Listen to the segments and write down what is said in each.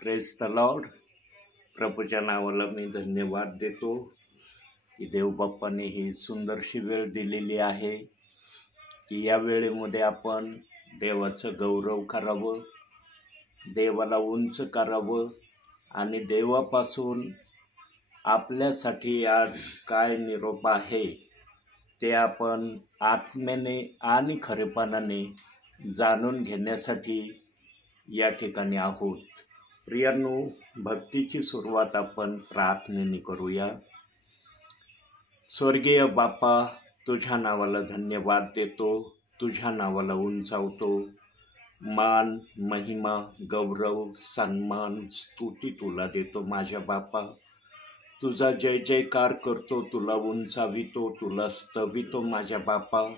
Praise the lord. प्रभूच्या नावाला मी धन्यवाद देतो की देवबाप्पाने ही सुंदरशी वेळ दिलेली आहे की या वेळेमध्ये आपण देवाचं गौरव करावं, देवाला उंच करावं आणि देवापासून आपल्यासाठी आज काय निरोप आहे ते आपण आत्म्याने आणि खरेपणाने जाणून घेण्यासाठी या ठिकाणी आहोत. प्रियांनो, भक्तीची सुरुवात आपण प्रार्थनेने करूया. स्वर्गीय बाप्पा, तुझ्या नावाला धन्यवाद देतो, तुझ्या नावाला उंचावतो. मान, महिमा, गौरव, सन्मान, स्तुती तुला देतो माझ्या बाप्पा. तुझा जय जयकार करतो, तुला उंचावितो, तुला स्तवितो माझ्या बाप्पा.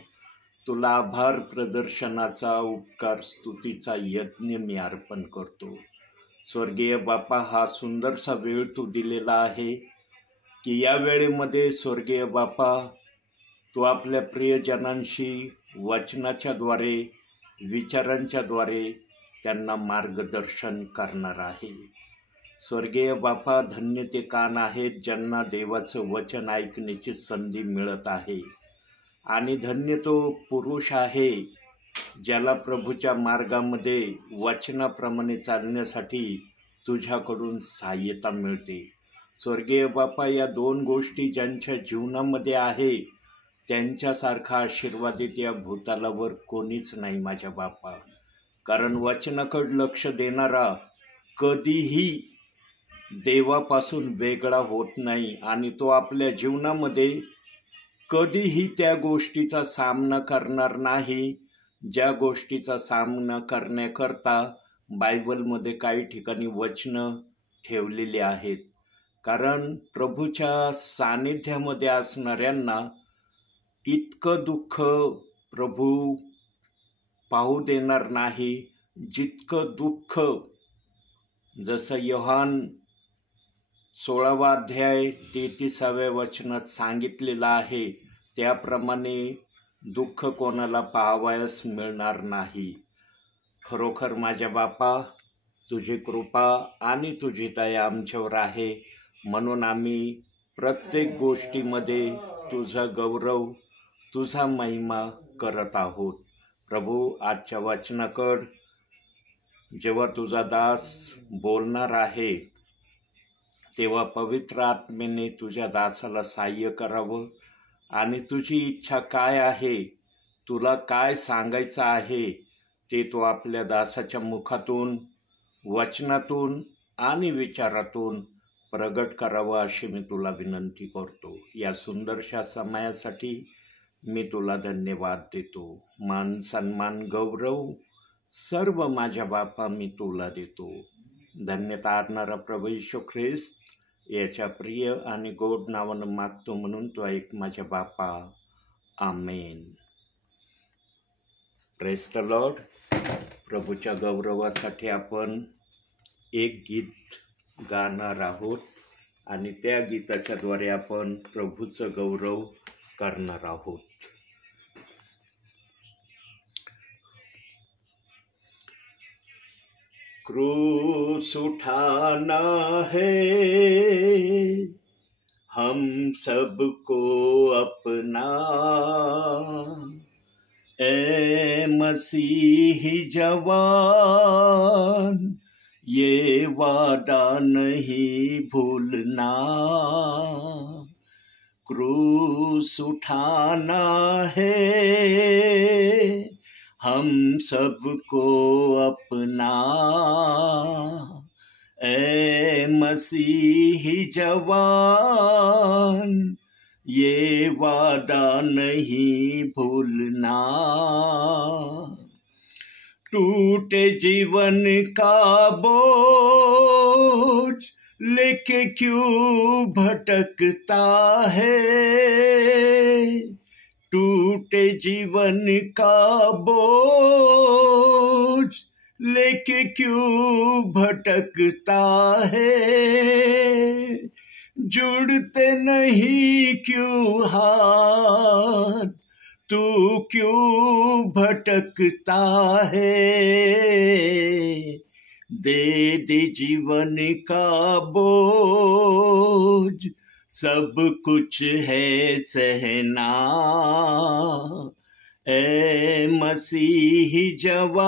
तुला आभार प्रदर्शनाचा, उपकार स्तुतीचा यज्ञ मी अर्पण करतो. स्वर्गीय बाप्पा, हा सुंदरसा वेळ तू दिलेला आहे की या वेळेमध्ये स्वर्गीय बाप्पा तू आपल्या प्रियजनांशी वचनाच्या द्वारे, विचारांच्या द्वारे त्यांना मार्गदर्शन करणार आहे. स्वर्गीय बाप्पा, धन्य ते कान आहेत ज्यांना देवाचं वचन ऐकण्याची संधी मिळत आहे आणि धन्य तो पुरुष आहे ज्याला प्रभूच्या मार्गामध्ये वचनाप्रमाणे चालण्यासाठी तुझ्याकडून सहाय्यता मिळते. स्वर्गीय बाप्पा, या दोन गोष्टी ज्यांच्या जीवनामध्ये आहे त्यांच्यासारखा आशीर्वादित या भूतालावर कोणीच नाही माझ्या बाप्पा. कारण वचनाकडे लक्ष देणारा कधीही देवापासून वेगळा होत नाही आणि तो आपल्या जीवनामध्ये कधीही त्या गोष्टीचा सामना करणार नाही ज्या गोष्टीचा सामना करण्याकरता बायबलमध्ये काही ठिकाणी वचनं ठेवलेली आहेत. कारण प्रभूच्या सानिध्यामध्ये असणाऱ्यांना इतकं दुःख प्रभू पाहू देणार नाही जितकं दुःख, जसं योहान 16 अध्याय 33 वचनात सांगितलेलं आहे त्याप्रमाणे दुःख कोणाला पाहावयास मिळणार नाही. खरोखर माझ्या बापा, तुझी कृपा आणि तुझी दया आमच्यावर आहे म्हणून आम्ही प्रत्येक गोष्टीमध्ये तुझा गौरव, तुझा महिमा करत आहोत. प्रभू, आजच्या वचनाकड जेव्हा तुझा दास बोलणार आहे तेव्हा पवित्र आत्मेने तुझ्या दासाला सहाय्य करावं आणि तुझी इच्छा काय आहे, तुला काय सांगायचं आहे ते तू आपल्या दासाच्या मुखातून, वचनातून आणि विचारातून प्रगट करावं अशी मी तुला विनंती करतो. या सुंदरशा समयासाठी मी तुला धन्यवाद देतो. मान, सन्मान, गौरव सर्व माझ्या बापा मी तुला देतो. धन्यता आणणारा प्रभू येशू ख्रिस्त याच्या प्रिय आणि गोड नावानं मागतो म्हणून तो ऐक माझ्या बापा. आमेन. Praise the lord. प्रभूच्या गौरवासाठी आपण एक गीत गाणार आहोत आणि त्या गीताच्याद्वारे आपण प्रभूचं गौरव करणार आहोत. क्रूस उठाना है हम सबको अपना, ए मसीही जवान ये वादा नहीं भूलना. क्रूस उठाना है हम सबको अपना, ए मसीही जवान ये वादा नहीं भूलना. टूटे जीवन का बोझ लेके क्यों भटकता है, टूटे जीवन का बोझ लेके क्यों भटकता है, जुड़ते नहीं क्यों हाथ, तू क्यों भटकता है, दे दे जीवन का बोझ, सब कुछ है सहना। ए मसीही जवान,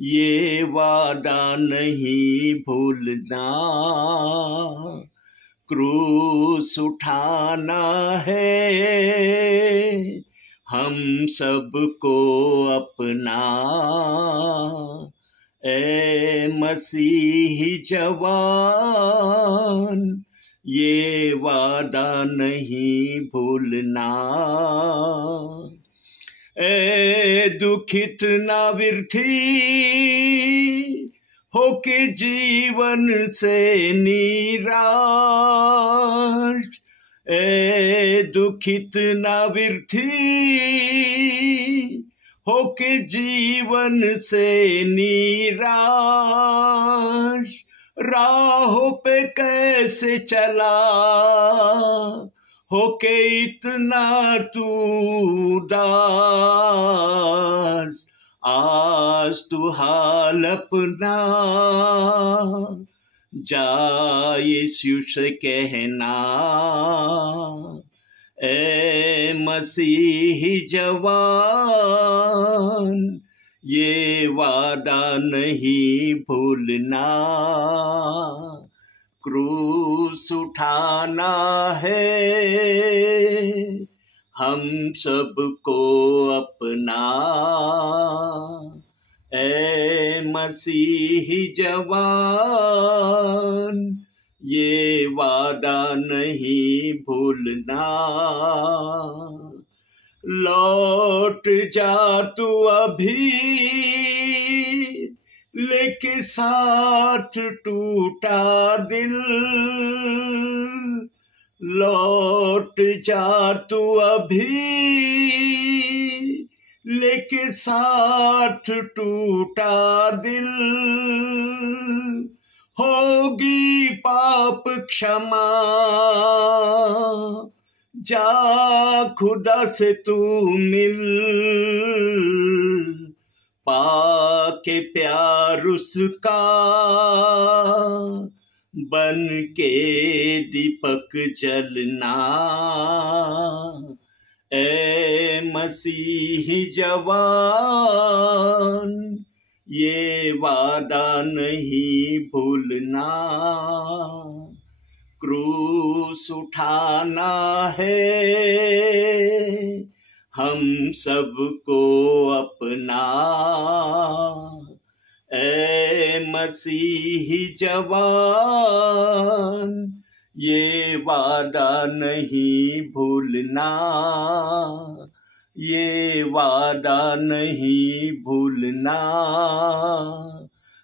ये वादा नहीं भूलना। क्रूस उठाना है हम सबको अपना। ए मसीही जवान, ये वादा नहीं भूलना। ए दुखित ना विर्थी होके जीवन से निराश। ए दुखित ना विर्थी होके जीवन से निराश। राहों पे कैसे चला होके इतना तू उदास। आज तू हाल अपना जा यीशु से कहना। ए मसीही जवान, ये वादा नहीं भूलना। क्रूस उठाना है हम सबको अपना। ए मसीही जवान, ये वादा नहीं भूलना। लौट जा तू अभी, लेके साथ टूटा दिल। लौट जा तू अभी, लेके साथ टूटा दिल। होगी पाप क्षमा, जा खुदा से तू मिल। पाके प्यार उसका बन के दीपक जलना। ए मसीही जवान, ये वादा नहीं भूलना। क्रूस उठाना है हम सबको अपना। ए मसीही जवान, ये वादा नहीं भूलना। ये वादा नहीं भूलना।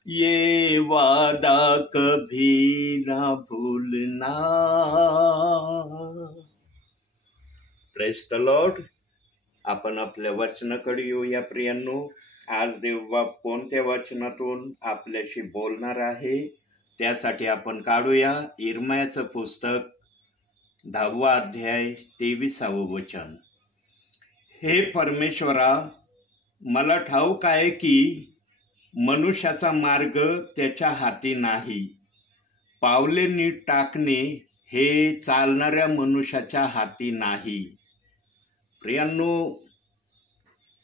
ये वादा कभी ना भूलना। Praise the Lord. आपण आपल्या वचनाकडे येऊया प्रियांनो. आज देवबाप कोणत्या वचनातून आपल्याशी बोलणार आहे त्यासाठी आपण काढूया इर्मयाचं पुस्तक 10वा अध्याय 23वे वचन. हे परमेश्वरा, मला ठाऊक आहे की मनुष्याचा मार्ग त्याच्या हाती नाही. पावले नीट टाकणे हे चालणाऱ्या मनुष्याच्या हाती नाही. प्रियांनो,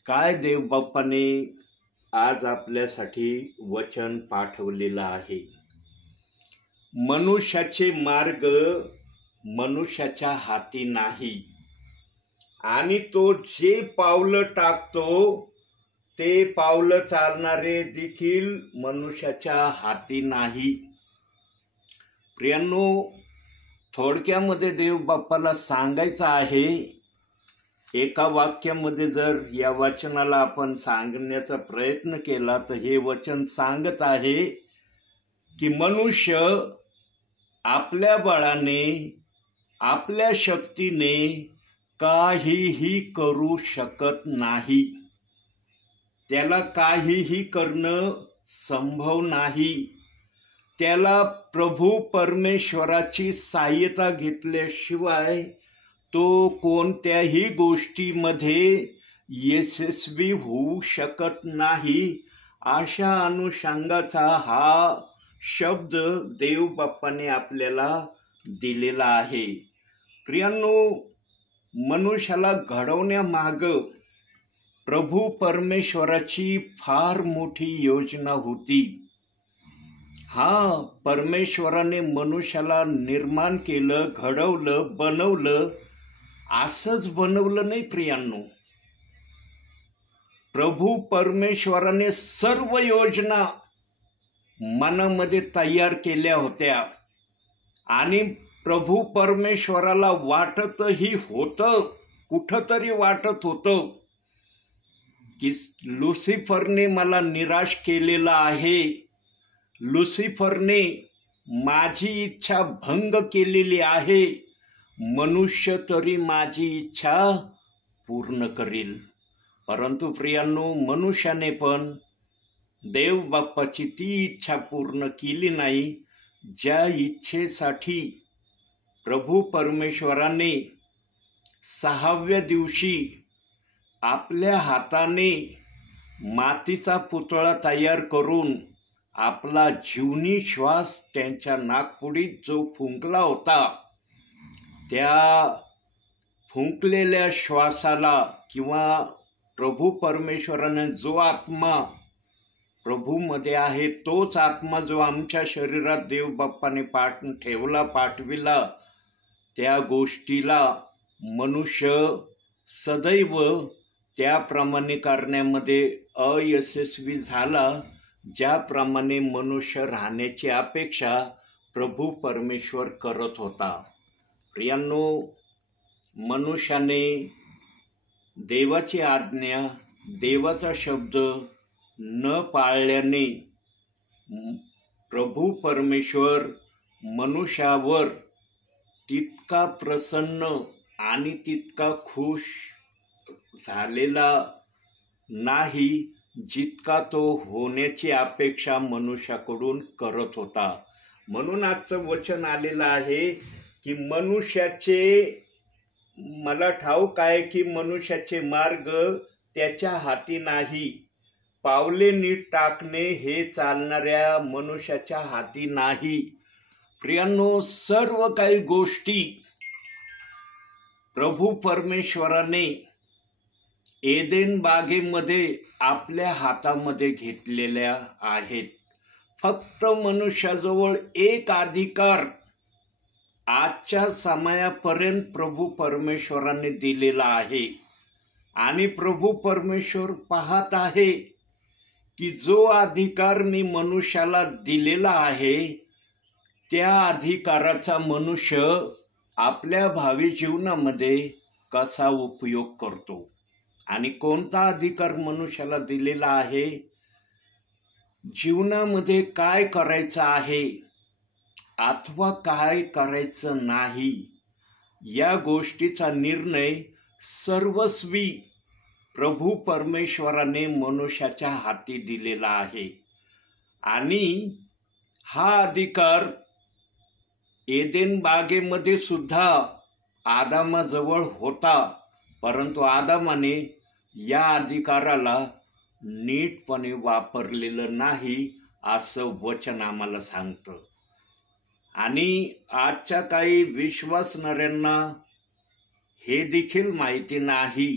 काय देवबाप्पाने आज आपल्यासाठी वचन पाठवलेलं आहे. मनुष्याचे मार्ग मनुष्याच्या हाती नाही आणि तो जे पावलं टाकतो ते पावलं चालणारे देखील मनुष्याच्या हाती नाही. प्रियांनो, थोडक्यामध्ये देवबाप्पाला सांगायचं आहे. एका वाक्यामध्ये जर या वचनाला आपण सांगण्याचा प्रयत्न केला तर हे वचन सांगत आहे की मनुष्य आपल्या बळाने, आपल्या शक्तीने काहीही करू शकत नाही. त्याला काहीही करणं संभव नाही. त्याला प्रभू परमेश्वराची सहाय्यता घेतल्याशिवाय तो कोणत्याही गोष्टीमध्ये यशस्वी होऊ शकत नाही अशा अनुषंगाचा हा शब्द देव बाप्पाने आपल्याला दिलेला आहे. प्रियांनो, मनुष्याला घडवण्यामाग प्रभू परमेश्वराची फार मोठी योजना होती. परमेश्वराने मनुष्याला निर्माण केलं, घडवलं, बनवलं. असंच बनवलं नाही प्रियांनो. प्रभू परमेश्वराने सर्व योजना मनामध्ये तयार केल्या होत्या आणि प्रभू परमेश्वराला वाटतही होतं, कुठंतरी वाटत होतं की लुसिफरने मला निराश केलेलं आहे, लुसिफरने माझी इच्छा भंग केलेली आहे, मनुष्य तरी माझी इच्छा पूर्ण करील. परंतु प्रियांनो, मनुष्याने पण देव बाप्पाची ती इच्छा पूर्ण केली नाही, ज्या इच्छेसाठी प्रभू परमेश्वराने 6व्या दिवशी आपल्या हाताने मातीचा पुतळा तयार करून आपला जीवनी श्वास त्यांच्या नाकपुडीत जो फुंकला होता, त्या फुंकलेल्या श्वासाला किंवा प्रभू परमेश्वराने जो आत्मा प्रभूमध्ये आहे, तोच आत्मा जो आमच्या शरीरात देव बाप्पाने पाठविला, त्या गोष्टीला मनुष्य सदैव त्याप्रमाणे करण्यामध्ये अयशस्वी झाला, ज्याप्रमाणे मनुष्य राहण्याची अपेक्षा प्रभू परमेश्वर करत होता. प्रियांनो, मनुष्याने देवाची आज्ञा, देवाचा शब्द न पाळल्याने प्रभू परमेश्वर मनुष्यावर तितका प्रसन्न आणि तितका खुश झालेला नाही, जितका तो होण्याची अपेक्षा मनुष्याकडून करत होता. म्हणून आजचं वचन आलेलं आहे की मला ठाऊक आहे की मनुष्याचे मार्ग त्याच्या हाती नाही, पावले नीट टाकणे हे चालणाऱ्या मनुष्याच्या हाती नाही. प्रियांनो, सर्व काही गोष्टी प्रभू परमेश्वराने एदेन बागेमध्ये आपल्या हातामध्ये घेतलेल्या आहेत. फक्त मनुष्याजवळ एक अधिकार आजच्या समयापर्यंत प्रभू परमेश्वराने दिलेला आहे आणि प्रभू परमेश्वर पाहत आहे की जो अधिकार मी मनुष्याला दिलेला आहे, त्या अधिकाराचा मनुष्य आपल्या भावी जीवनामध्ये कसा उपयोग करतो. आणि कोणता अधिकार मनुष्याला दिलेला आहे, जीवनामध्ये काय करायचं आहे अथवा काय करायचं नाही, या गोष्टीचा निर्णय सर्वस्वी प्रभू परमेश्वराने मनुष्याच्या हाती दिलेला आहे. आणि हा अधिकार एदेन बागेमध्ये सुद्धा आदामाजवळ होता, परंतु आदामाने या अधिकाराला नीटपणे वापरलेलं नाही, असं वचन आम्हाला सांगतं. आणि आजच्या काही विश्वासणाऱ्यांना हे देखील माहिती नाही.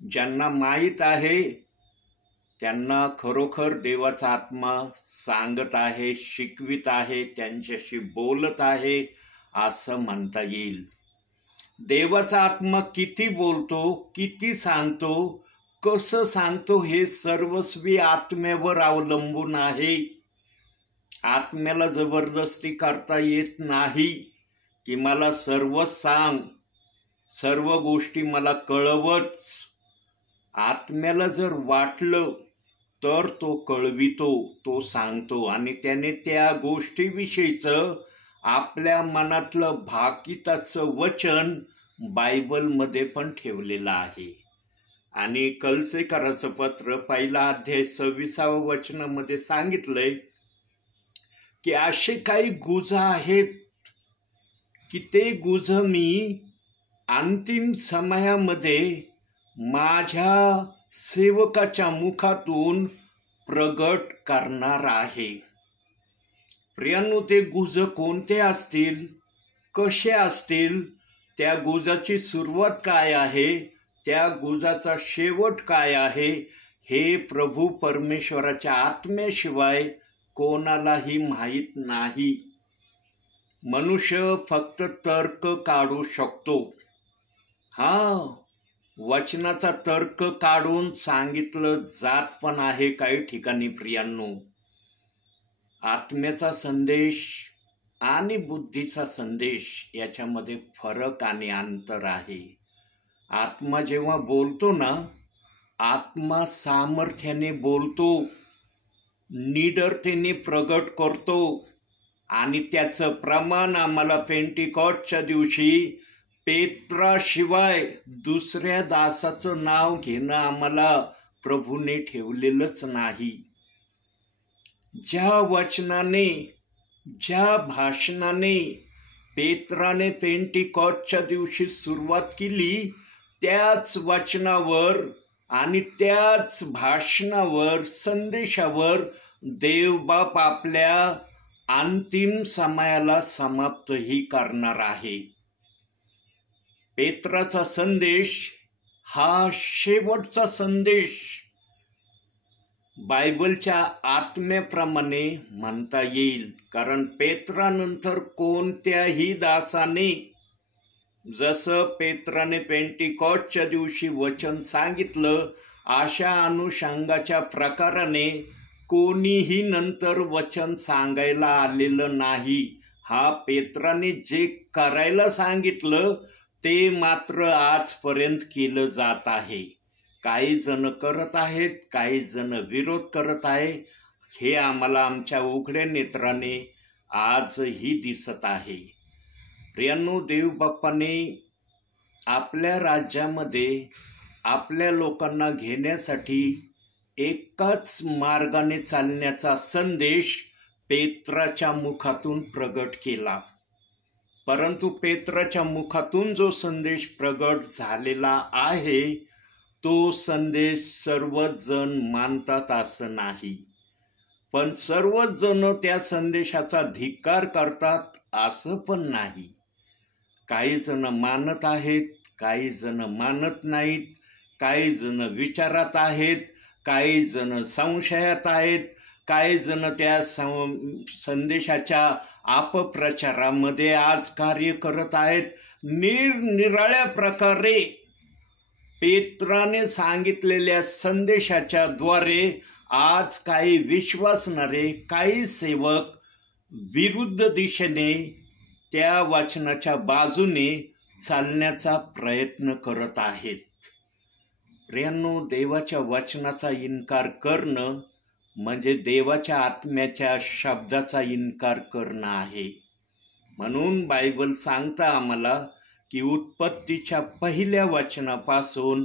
ज्यांना माहीत आहे त्यांना खरोखर देवाचा आत्मा सांगत आहे, शिकवित आहे, त्यांच्याशी बोलत आहे असं म्हणता येईल. देवाचा आत्मा किती बोलतो, किती सांगतो, कसं सांगतो हे सर्वस्वी आत्म्यावर अवलंबून आहे. आत्म्याला जबरदस्ती करता येत नाही की मला सर्व सांग, सर्व गोष्टी मला कळवच. आत्म्याला जर वाटलं तर तो कळवितो, तो सांगतो आणि त्याने त्या गोष्टीविषयीचं आपल्या मनातलं भाकिताचं वचन बायबलमध्ये पण ठेवलेलं आहे. आणि कलसेकराचं पत्र 1 अध्याय 26व्या वचनामध्ये सांगितलंय की असे काही गुझ आहेत की ते गुझ मी अंतिम समयामध्ये माझ्या सेवकाच्या मुखातून प्रगट करणार आहे. प्रियांनो, ते गुज कोणते असतील, कसे असतील, त्या गुजाची सुरुवात काय आहे, त्या गुजाचा शेवट काय आहे, हे प्रभू परमेश्वराच्या आत्म्याशिवाय कोणालाही माहीत नाही. मनुष्य फक्त तर्क काढू शकतो. वचनाचा तर्क काढून सांगितलं जात पण आहे काही ठिकाणी. प्रियांनो, आत्म्याचा संदेश आणि बुद्धीचा संदेश याच्यामध्ये फरक आणि अंतर आहे. आत्मा जेव्हा बोलतो ना, आत्मा सामर्थ्याने बोलतो, निडरतेने प्रगट करतो, आणि त्याचं प्रमाण आम्हाला पेंटिकॉस्टच्या दिवशी पेत्राशिवाय दुसऱ्या दासाचं नाव घेणं आम्हाला प्रभूने ठेवलेलंच नाही. ज्या वचनाने, ज्या भाषणाने पेत्राने पेंटिकॉस्टच्या दिवशी सुरुवात केली, त्याच वचनावर आणि त्याच भाषणावर, संदेशावर देवबाप आपल्या अंतिम समयाला समाप्तही करणार आहे. पेत्राचा संदेश हा शेवटचा संदेश बायबलच्या आत्म्याप्रमाणे म्हणता येईल. कारण पेत्रानंतर कोणत्याही दासाने, जसं पेत्राने पेंटिकॉस्टच्या दिवशी वचन सांगितलं, अशा अनुषंगाच्या प्रकाराने कोणीही नंतर वचन सांगायला आलेलं नाही. पेत्राने जे करायला सांगितलं ते मात्र आजपर्यंत केलं जात आहे. काही जण करत आहेत, काही जण विरोध करत आहे. हे आम्हाला आमच्या उघड्या नेत्राने आजही दिसत आहे. प्रियांनो, देवबाप्पाने आपल्या राज्यामध्ये आपल्या लोकांना घेण्यासाठी एकाच मार्गाने चालण्याचा संदेश पेत्राच्या मुखातून प्रगट केला. परंतु पेत्राच्या मुखातून जो संदेश प्रगट झालेला आहे, तो संदेश सर्वच जण मानतात असं नाही. पण सर्वच जण त्या संदेशाचा धिक्कार करतात असं पण नाही. काही जण मानत आहेत, काही जण मानत नाहीत, काही जण विचारात आहेत, काही जण संशयात आहेत, काही जण त्या संदेशाच्या अपप्रचारामध्ये आज कार्य करत आहेत. निरनिराळ्या प्रकारे पेत्राने सांगितलेल्या संदेशाच्या द्वारे आज काही विश्वासणारे, काही सेवक विरुद्ध दिशेने त्या वचनाच्या बाजूने चालण्याचा प्रयत्न करत आहेत. प्रियांनो, देवाच्या वचनाचा इन्कार करणं म्हणजे देवाच्या आत्म्याच्या शब्दाचा इन्कार करणं आहे. म्हणून बायबल सांगता आम्हाला की उत्पत्तीच्या पहिल्या वचनापासून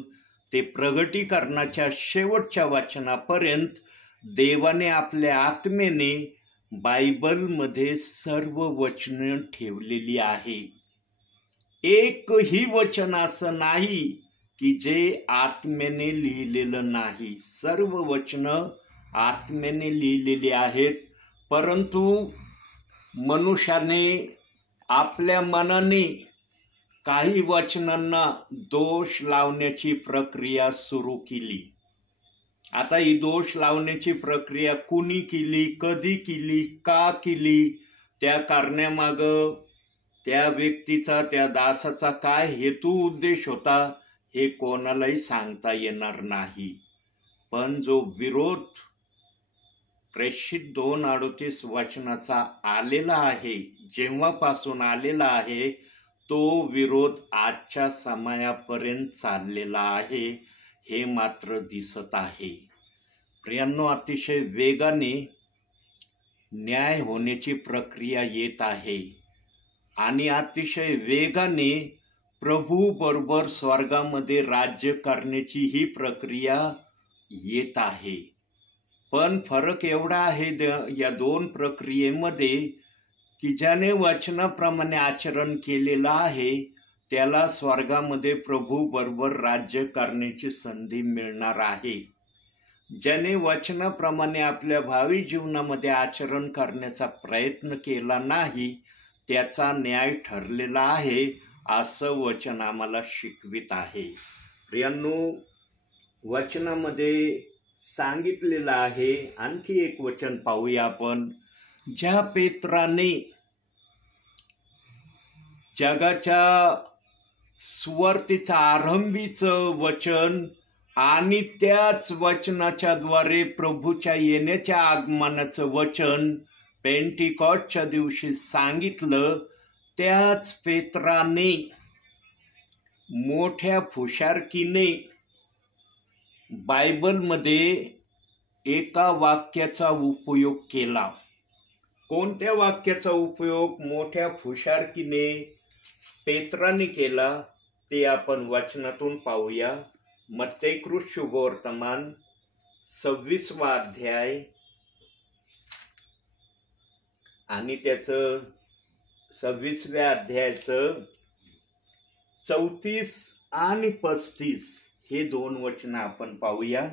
ते प्रगटीकरणाच्या शेवटच्या वचनापर्यंत देवाने आपल्या आत्म्याने बायबलमध्ये सर्व वचनं ठेवलेली आहे. एकही वचन असं नाही की जे आत्म्याने लिहिलेलं नाही. सर्व वचनं आत्म्याने लिहिलेली आहेत. परंतु मनुष्याने आपल्या मनाने काही वचनांना दोष लावण्याची प्रक्रिया सुरू केली. आता ही दोष लावण्याची प्रक्रिया कुणी केली, कधी केली, का केली, त्या कारणामागं त्या व्यक्तीचा, त्या दासाचा काय हेतू उद्देश होता हे कोणालाही सांगता येणार नाही. पण जो विरोध प्रेषित 2:38 वचनाचा आलेला आहे, जेव्हापासून आलेला आहे, तो विरोध आजच्या समयापर्यंत चाललेला आहे हे मात्र दिसत आहे. प्रियांनो, अतिशय वेगाने न्याय होण्याची प्रक्रिया येत आहे आणि अतिशय वेगाने प्रभू बरोबर स्वर्गामध्ये राज्य करण्याची ही प्रक्रिया येत आहे. पण फरक एवढा आहे या दोन प्रक्रियेमध्ये की ज्याने वचनाप्रमाणे आचरण केलेलं आहे त्याला स्वर्गामध्ये प्रभू बरोबर राज्य करण्याची संधी मिळणार आहे. ज्याने वचनाप्रमाणे आपल्या भावी जीवनामध्ये आचरण करण्याचा प्रयत्न केला नाही त्याचा न्याय ठरलेला आहे, असं वचन आम्हाला शिकवित आहे. प्रियांनो, वचनामध्ये सांगितलेलं आहे. आणखी एक वचन पाहूया आपण. ज्या पेत्राने जगाच्या सुवार्तेचं आरंभीचं वचन आणि त्याच वचनाच्या द्वारे प्रभूच्या येण्याच्या आगमनाचं वचन पेंटिकॉस्टच्या दिवशी सांगितलं, त्याच पेत्राने मोठ्या हुशारकीने बायबलमध्ये एका वाक्याचा उपयोग केला. कोणत्या वाक्याचा उपयोग मोठ्या हुशारकीने पेत्राने केला ते आपण वचनातून पाहूया. मत्तेकृत शुभवर्तमान 26वा अध्याय आणि त्याचं 26व्या अध्यायाचं 34 आणि 35 हे दोन वचन आपण पाहूया.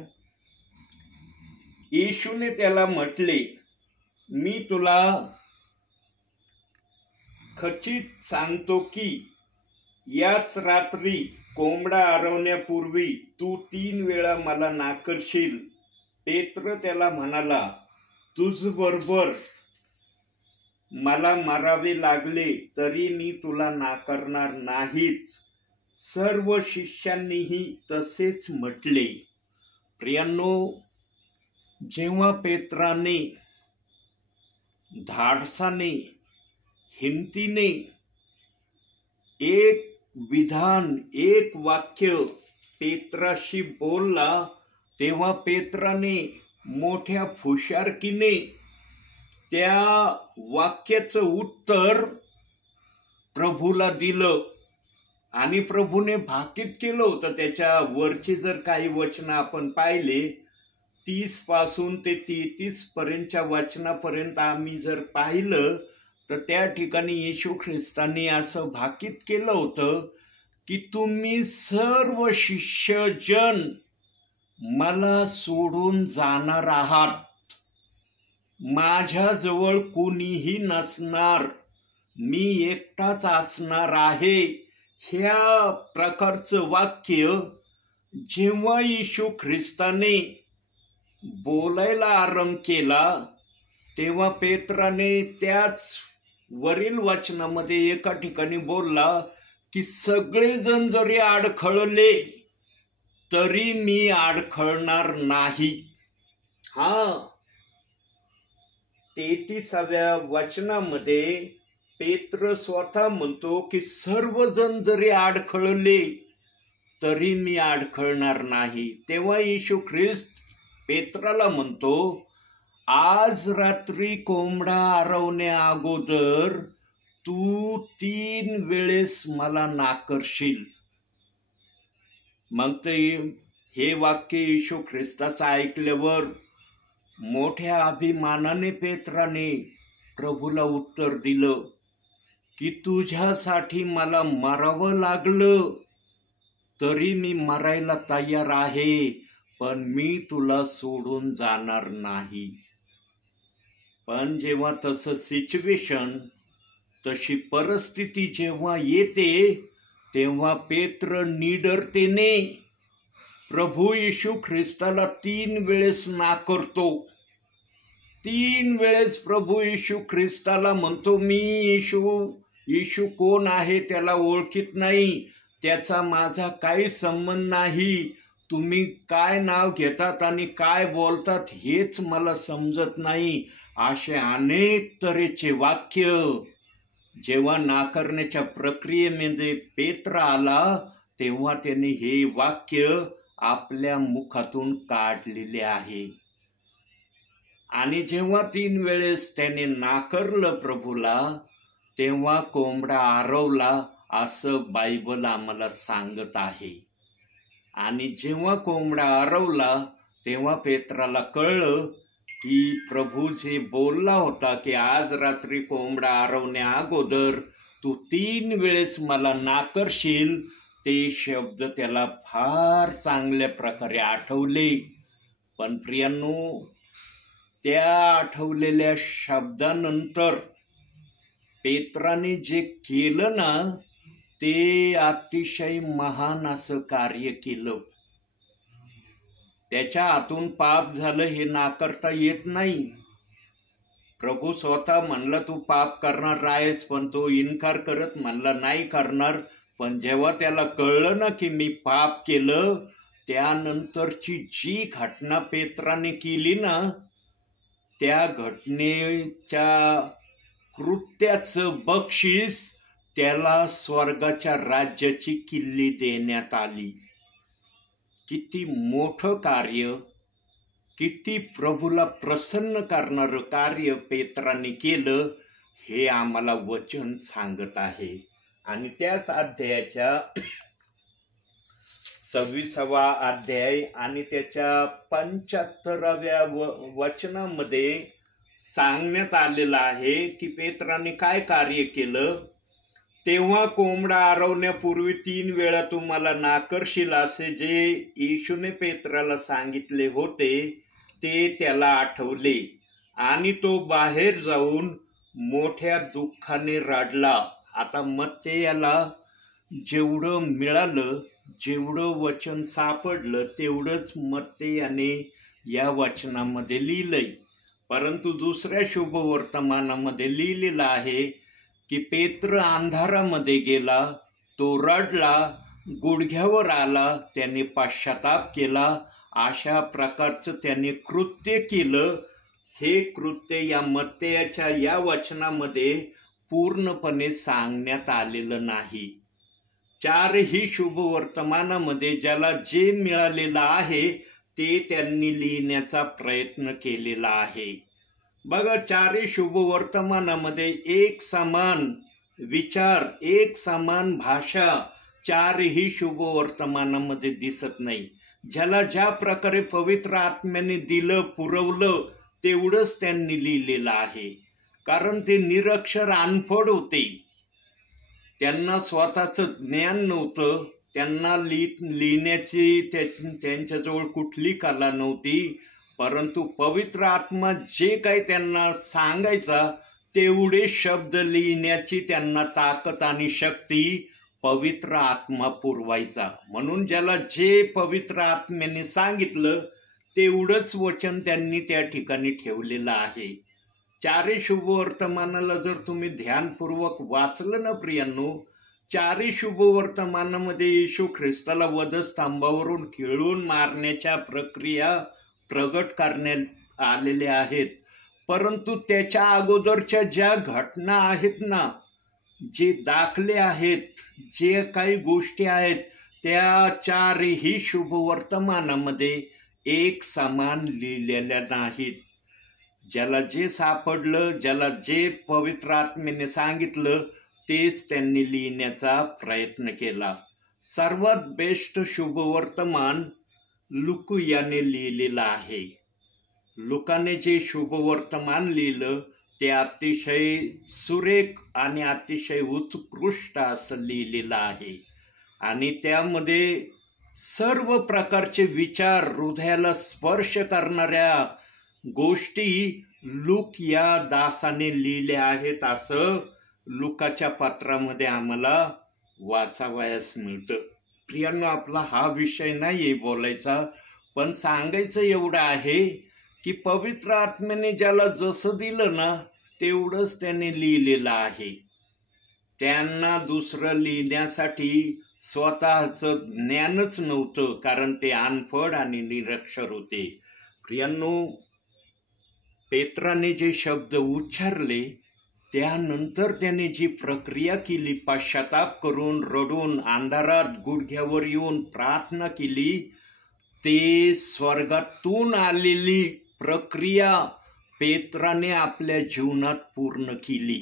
येशूने त्याला म्हटले, मी तुला खचित सांगतो की याच रात्री कोंबडा आरवण्यापूर्वी तू 3 वेळा मला नाकारशील. पेत्र त्याला म्हणाला, तुझबरोबर मला मारावे लागले तरी मी तुला नाकारणार नाहीच. सर्व शिष्यांनीही तसेच म्हटले. प्रियांनो, जेव्हा पेत्राने धाडसाने हिमतीने एक विधान एक वाक्य पेत्राशी बोलला तेव्हा पेत्राने मोठ्या हुशारकीने त्या वाक्याचं उत्तर प्रभूला दिलं आणि प्रभूने भाकीत केलं होतं. त्याच्या वरची जर काही वचन आपण पाहिले 30 पासून ते 33 पर्यंतच्या वचनापर्यंत आम्ही जर पाहिलं तर त्या ठिकाणी येशू ख्रिस्तांनी असं भाकीत केलं होतं की तुम्ही सर्व शिष्यजन मला सोडून जाणार आहात, माझ्याजवळ कोणीही नसणार, मी एकटाच असणार आहे. ह्या प्रकारचं वाक्य जेव्हा येशू ख्रिस्ताने बोलायला आरंभ केला तेव्हा पेत्राने त्याच वरील वचनामध्ये एका ठिकाणी बोलला की सगळेजण जरी अडखळले तरी मी अडखळणार नाही. 33व्या वचनामध्ये पेत्र स्वतः म्हणतो की सर्वजण जरी अडखळले तरी मी अडखळणार नाही. तेव्हा येशू ख्रिस्त पेत्राला म्हणतो, आज रात्री कोंबडा आरवण्या अगोदर तू 3 वेळेस मला नाकारशील. मग ते हे वाक्य येशू ख्रिस्ताचं ऐकल्यावर मोठ्या अभिमानाने पेत्राने प्रभूला उत्तर दिलं की तुझ्यासाठी मला मरावं लागलं तरी मी मरायला तयार आहे, पण मी तुला सोडून जाणार नाही. पण जेव्हा तसं सिच्युएशन तशी परिस्थिती जेव्हा येते तेव्हा पेत्र निडरतेने प्रभू येशू ख्रिस्ताला 3 वेळेस नाकारतो. 3 वेळेस प्रभू येशू ख्रिस्ताला म्हणतो, मी येशू कोण आहे त्याला ओळखीत नाही, त्याचा माझा काही संबंध नाही, तुम्ही काय नाव घेतात आणि काय बोलतात हेच मला समजत नाही. असे अनेक तऱ्हेचे वाक्य जेव्हा नाकारण्याच्या प्रक्रियेमध्ये पेत्र आला तेव्हा त्याने हे वाक्य आपल्या मुखातून काढलेले आहे. आणि जेव्हा 3 वेळेस त्याने नाकारलं प्रभूला तेव्हा कोंबडा आरवला असं बायबल आम्हाला सांगत आहे. आणि जेव्हा कोंबडा आरवला तेव्हा पेत्राला कळलं की प्रभू जे बोलला होता की आज रात्री कोंबडा आरवण्या अगोदर तू 3 वेळेस मला नाकारशील, ते शब्द त्याला फार चांगल्या प्रकारे आठवले. पण प्रियांनो, त्या आठवलेल्या शब्दानंतर पेत्राने जे केलं ना, ते अतिशय महान असं कार्य केलं. त्याच्या हातून पाप झालं हे नाकारता येत नाही. प्रभू स्वतः म्हणला तू पाप करणार आहेस, पण तो इन्कार करत म्हणला नाही करणार. पण जेव्हा त्याला कळलं ना की मी पाप केलं, त्यानंतरची जी घटना पेत्राने केली ना, त्या घटनेच्या कृत्याचं बक्षीस त्याला स्वर्गाच्या राज्याची किल्ली देण्यात आली. किती मोठं कार्य, किती प्रभूला प्रसन्न करणारं कार्य पेत्राने केलं हे आम्हाला वचन सांगत आहे. आणि त्याच अध्यायाच्या 26वा अध्याय आणि त्याच्या 75व्या वचनामध्ये सांगण्यात आलेलं आहे की पेत्राने काय कार्य केलं. तेव्हा कोंबडा आरवण्यापूर्वी 3 वेळा तुम्हाला नाकारशील असे जे येशूने पेत्राला सांगितले होते ते त्याला आठवले आणि तो बाहेर जाऊन मोठ्या दुःखाने रडला. आता मत्तेयाला जेवढं मिळालं, जेवढं वचन सापडलं तेवढंच मत्तेयाने या वचनामध्ये लिहिलंय. परंतु दुसऱ्या शुभवर्तमानामध्ये लिहिलेलं आहे की पेत्र अंधारामध्ये गेला, तो रडला, गुडघ्यावर आला, त्याने पश्चाताप केला. अशा प्रकारचं त्याने कृत्य केलं. हे कृत्य या मत्तेयाच्या या वचनामध्ये पूर्णपणे सांगण्यात आलेलं नाही. 4ही शुभवर्तमानामध्ये ज्याला जे मिळालेलं आहे ते त्यांनी लिहिण्याचा प्रयत्न केलेला आहे. बघा, 4ही शुभवर्तमानामध्ये एक समान विचार, एक समान भाषा 4ही शुभवर्तमानामध्ये दिसत नाही. ज्याला ज्या प्रकारे पवित्र आत्म्याने दिलं, पुरवलं तेवढंच त्यांनी लिहिलेलं आहे. कारण ते निरक्षर अनपढ होते, त्यांना स्वतःचं ज्ञान नव्हतं, त्यांना लिहिण्याची त्यांच्याजवळ कुठली कला नव्हती. परंतु पवित्र आत्मा जे काही त्यांना सांगायचा तेवढे शब्द लिहिण्याची त्यांना ताकद आणि शक्ती पवित्र आत्मा पुरवायचा. म्हणून ज्याला जे पवित्र आत्म्याने सांगितलं तेवढंच वचन त्यांनी त्या ठिकाणी ठेवलेलं आहे. 4ही शुभवर्तमानाला जर तुम्ही ध्यानपूर्वक वाचलं ना प्रियांनो, 4ही शुभवर्तमानामध्ये येशू ख्रिस्ताला वधस्तंभावरून खिळून मारण्याच्या प्रक्रिया प्रगट करण्यात आलेल्या आहेत. परंतु त्याच्या अगोदरच्या ज्या घटना आहेत ना, जे दाखले आहेत, जे काही गोष्टी आहेत, त्या 4ही शुभवर्तमानामध्ये एक समान लिहिलेल्या नाहीत. ज्याला जे सापडलं, ज्याला जे पवित्र आत्म्याने सांगितलं तेच त्यांनी लिहिण्याचा प्रयत्न केला. सर्वात बेस्ट शुभवर्तमान लुकू याने लिहिलेलं आहे. लुकाने जे शुभवर्तमान लिहिलं ते अतिशय सुरेख आणि अतिशय उत्कृष्ट असं लिहिलेलं आहे. आणि त्यामध्ये सर्व प्रकारचे विचार, हृदयाला स्पर्श करणाऱ्या गोष्टी लूक या दासाने लिहिल्या आहेत असं लुकाच्या पत्रामध्ये आम्हाला वाचावयास मिळतं. प्रियांनो, आपला हा विषय नाहीये बोलायचा, पण सांगायचं एवढं आहे की पवित्र आत्म्याने ज्याला जसं दिलं ना तेवढंच त्याने लिहिलेलं आहे. त्यांना दुसरं लिहिण्यासाठी स्वतःचं ज्ञानच नव्हतं, कारण ते अनपढ आणि निरक्षर होते. प्रियांनो, पेत्राने जे शब्द उच्चारले त्यानंतर त्याने जी प्रक्रिया केली, पश्चाताप करून, रडून, अंधारात गुडघ्यावर येऊन प्रार्थना केली, ते स्वर्गातून आलेली प्रक्रिया पेत्राने आपल्या जीवनात पूर्ण केली.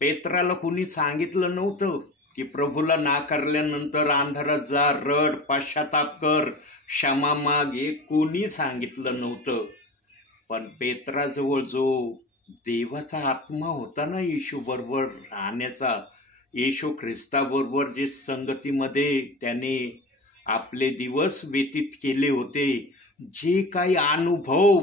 पेत्राला कुणी सांगितलं नव्हतं की प्रभूला नाकारल्यानंतर अंधारात जा, रड, पश्चाताप कर, क्षमा माग, हे कोणी सांगितलं नव्हतं. पण पेत्राजवळ जो देवाचा आत्मा होता ना, येशू बरोबर राहण्याचा, येशू ख्रिस्ताबरोबर जे संगतीमध्ये त्याने आपले दिवस व्यतीत केले होते, जे काही अनुभव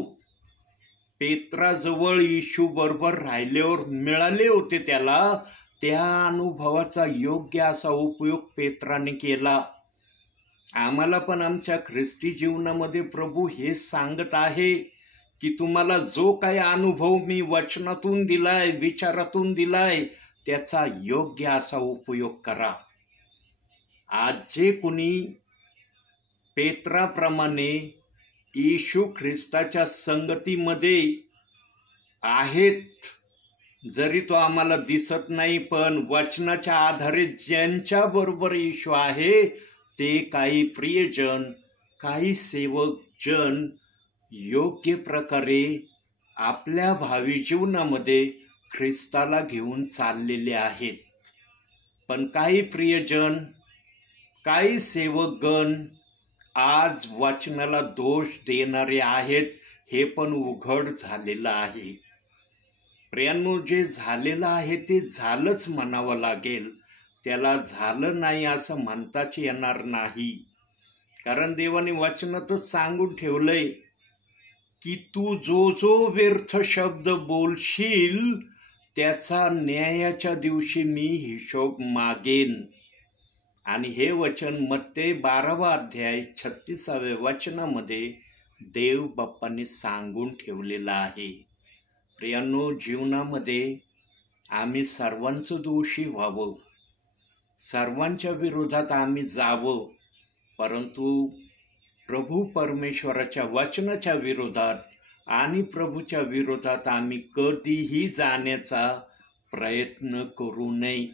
पेत्राजवळ येशू बरोबर राहिल्यावर मिळाले होते त्याला, त्या अनुभवाचा योग्य असा उपयोग पेत्राने केला. आम्हाला पण आमच्या ख्रिस्ती जीवनामध्ये प्रभू हे सांगत आहे की तुम्हाला जो काही अनुभव मी वचनातून दिलाय, विचारातून दिलाय, त्याचा योग्य असा उपयोग करा. आज जे कुणी पेत्राप्रमाणे येशू ख्रिस्ताच्या संगतीमध्ये आहेत, जरी तो आम्हाला दिसत नाही, पण वचनाच्या आधारे ज्यांच्या बरोबर येशू आहे ते काही प्रियजन, काही सेवक जन योग्य प्रकारे आपल्या भावी जीवनामध्ये ख्रिस्ताला घेऊन चाललेले आहेत. पण काही प्रियजन, काही सेवकगण आज वचनाला दोष देणारे आहेत, हे पण उघड झालेलं आहे. प्रियांनो, जे झालेलं आहे ते झालंच म्हणावं लागेल, त्याला झालं नाही असं म्हणताच येणार नाही. कारण देवाने वचनातच सांगून ठेवलंय की तू जो जो व्यर्थ शब्द बोलशील त्याचा न्यायाच्या दिवशी मी हिशोब मागेन. आणि हे वचन मत्ते 12वा अध्याय 36व्या वचनामध्ये देव बाप्पांनी सांगून ठेवलेलं आहे. प्रियांनो, जीवनामध्ये आम्ही सर्वांचं दोषी व्हावं, सर्वांच्या विरोधात आम्ही जावं, परंतु प्रभू परमेश्वराच्या वचनाच्या विरोधात आणि प्रभूच्या विरोधात आम्ही कधीही जाण्याचा प्रयत्न करू नये.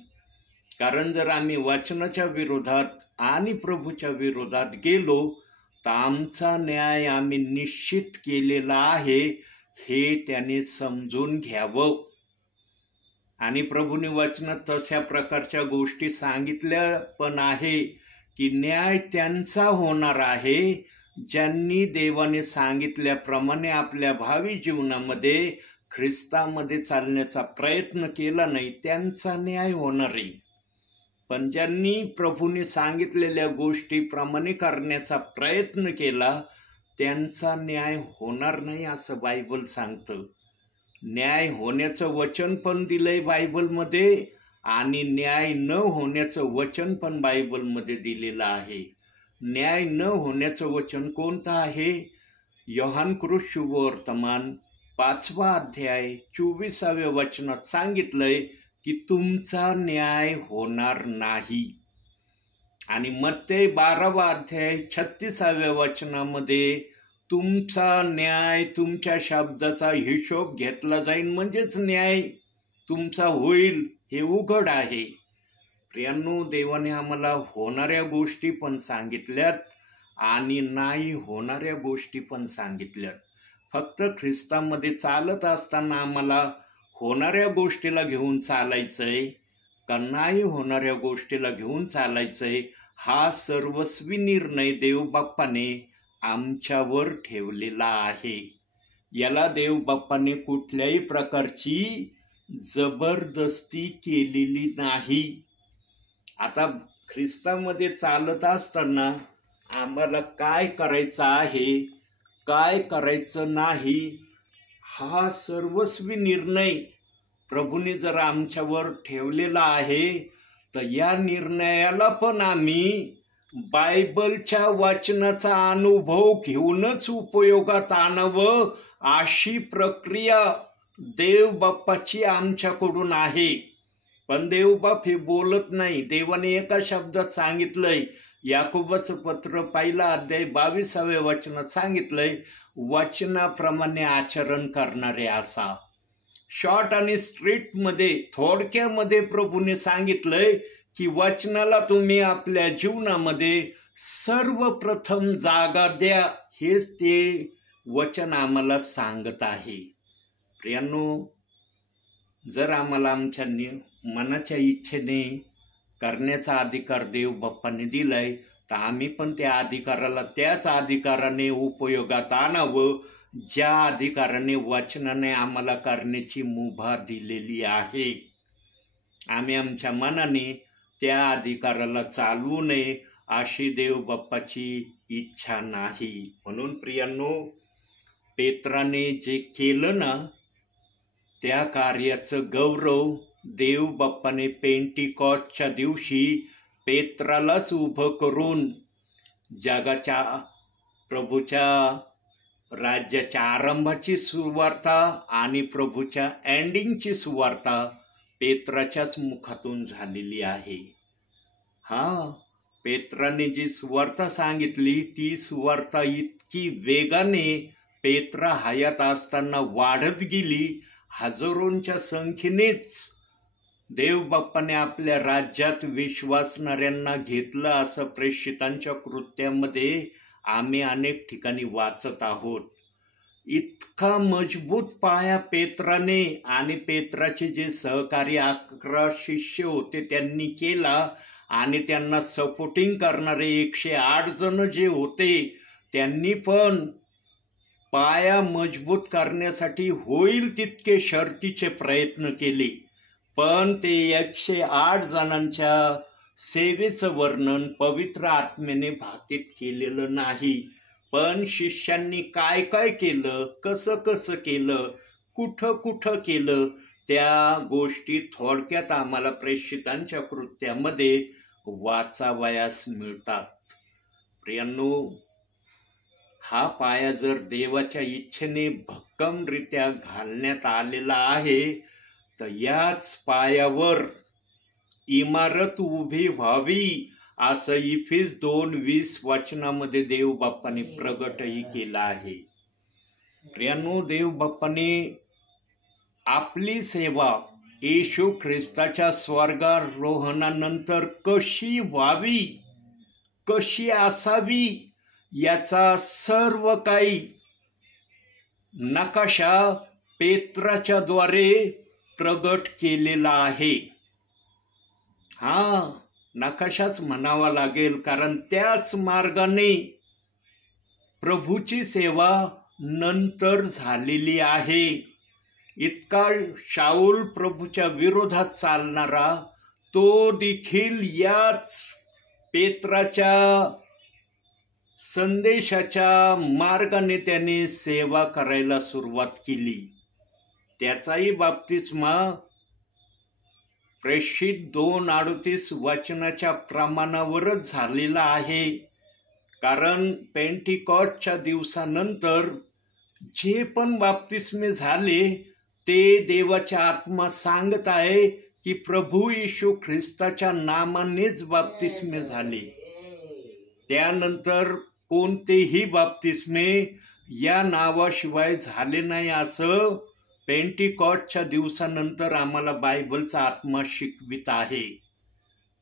कारण जर आम्ही वचनाच्या विरोधात आणि प्रभूच्या विरोधात गेलो तर आमचा न्याय आम्ही निश्चित केलेला आहे हे त्याने समजून घ्यावं. आणि प्रभूने वचनात तशा प्रकारच्या गोष्टी सांगितल्या पण आहे की न्याय त्यांचा होणार आहे ज्यांनी देवाने सांगितल्याप्रमाणे आपल्या भावी जीवनामध्ये ख्रिस्तामध्ये चालण्याचा प्रयत्न केला नाही, त्यांचा न्याय होणार आहे. पण ज्यांनी प्रभूने सांगितलेल्या गोष्टीप्रमाणे करण्याचा प्रयत्न केला त्यांचा न्याय होणार नाही असं बायबल सांगतं. न्याय होण्याचं वचन पण दिलंय बायबलमध्ये आणि न्याय न होण्याचं वचन पण बायबलमध्ये दिलेलं आहे. न्याय न होण्याचं वचन कोणतं आहे? योहान कृत शुभवर्तमान 5वा अध्याय 24व्या वचनात सांगितलंय की तुमचा न्याय होणार नाही. आणि मत्ते 12वा अध्याय 36व्या वचनामध्ये तुमचा न्याय, तुमच्या शब्दाचा हिशोब घेतला जाईल, म्हणजेच न्याय तुमचा होईल हे उघड आहे. प्रियांनो, देवाने आम्हाला होणाऱ्या गोष्टी पण सांगितल्यात आणि नाही होणाऱ्या गोष्टी पण सांगितल्यात. फक्त ख्रिस्तामध्ये चालत असताना आम्हाला होणाऱ्या गोष्टीला घेऊन चालायचंय का नाही होणाऱ्या गोष्टीला घेऊन चालायचंय, हा सर्वस्वी निर्णय देव बाप्पाने आमच्यावर ठेवलेला आहे. याला देव बाप्पाने कुठल्याही प्रकारची जबरदस्ती केलेली नाही. आता ख्रिस्तामध्ये चालत असताना आम्हाला काय करायचं आहे, काय करायचं नाही, हा सर्वस्वी निर्णय प्रभूने जर आमच्यावर ठेवलेला आहे तर या निर्णयाला पण आम्ही बायबलच्या वचनाचा अनुभव घेऊनच उपयोगात आणावं अशी प्रक्रिया देव बाप्पाची आमच्याकडून आहे. पण देव बाप हे बोलत नाही. देवाने एका शब्दात सांगितलंय, याकोबाचं पत्र 1 अध्याय 22व्या वचनात सांगितलंय, वचनाप्रमाणे आचरण करणारे असा. शॉर्ट आणि स्ट्रीटमध्ये, थोडक्यामध्ये प्रभूने सांगितलंय की वचनाला तुम्ही आपल्या जीवनामध्ये सर्वप्रथम जागा द्या. हेच ते वचन आम्हाला सांगत आहे. प्रियांनो, जर आम्हाला आमच्या मनाच्या इच्छेने करण्याचा अधिकार देव बाप्पाने दिलाय तर आम्ही पण त्या अधिकाराला त्याच अधिकाराने उपयोगात आणावं ज्या अधिकाराने वचनाने आम्हाला करण्याची मुभा दिलेली आहे. आम्ही आमच्या मनाने त्या अधिकाराला चालवू नये अशी देव बाप्पाची इच्छा नाही. म्हणून प्रियांनो, पेत्राने जे केलं ना, त्या कार्याचं गौरव देव बाप्पाने पेंटिकॉस्टच्या दिवशी पेत्रालाच उभं करून जगाच्या प्रभूच्या राज्याच्या आरंभाची सुवार्ता आणि प्रभूच्या एंडिंगची सुवार्ता पेत्राच्याच मुखातून झालेली आहे. पेत्राने जी सुवार्ता सांगितली ती सुवार्ता इतकी वेगाने पेत्रा हयात असताना वाढत गेली. हजारोंच्या संख्येनेच देव बाप्पाने आपल्या राज्यात विश्वासणाऱ्यांना घेतलं, असं प्रेषितांच्या कृत्यामध्ये आम्ही अनेक ठिकाणी वाचत आहोत. इतका मजबूत पाया पेत्राने आणि पेत्राचे जे सहकारी 11 शिष्य होते त्यांनी केला आणि त्यांना सपोर्टिंग करणारे 108 जण जे होते त्यांनी पण पाया मजबूत करण्यासाठी होईल तितके शर्तीचे प्रयत्न केले. पण ते 108 जणांच्या सेवेचं वर्णन पवित्र आत्म्याने भाकीत केलेलं नाही. पण शिष्यांनी काय काय केलं, कसं कसं केलं, कुठं कुठं केलं, त्या गोष्टी थोडक्यात आम्हाला प्रेषितांच्या कृत्यामध्ये वाचावयास मिळतात. प्रियांनो, हा पाया जर देवाच्या इच्छेने भक्कमरित्या घालण्यात आलेला आहे तर याच पायावर इमारत उभी व्हावी असं इफिस 2:20 वचनामध्ये देव बाप्पाने प्रगटही केलं आहे. प्रियांनो, देव बाप्पाने आपली सेवा येशू ख्रिस्ताच्या स्वर्गारोहणानंतर कशी व्हावी, कशी असावी याचा सर्व काही नकाशा पेत्राच्या द्वारे प्रगट केलेला आहे. नकाशाच म्हणावा लागेल, कारण त्याच मार्गाने प्रभूची सेवा नंतर झालेली आहे. इतका शाऊल प्रभूच्या विरोधात चालणारा तो देखील याच पेत्राच्या संदेशाच्या मार्गाने त्याने सेवा करायला सुरुवात केली. त्याचाही बाप्तिस्मा प्रेषित 2:38 वचनाच्या प्रमाणावरच झालेला आहे. कारण पेंटिकॉस्टच्या दिवसानंतर जे पण बाप्तिस्मे झाले ते देवाचा आत्मा सांगत आहे की प्रभू येशू ख्रिस्ताच्या नामानेच बाप्तिस्मे झाले. त्यानंतर कोणतेही बाप्तिस्मे या नावाशिवाय झाले नाही असं पेंटिकॉस्टच्या दिवसानंतर आम्हाला बायबलचा आत्मा शिकवित आहे.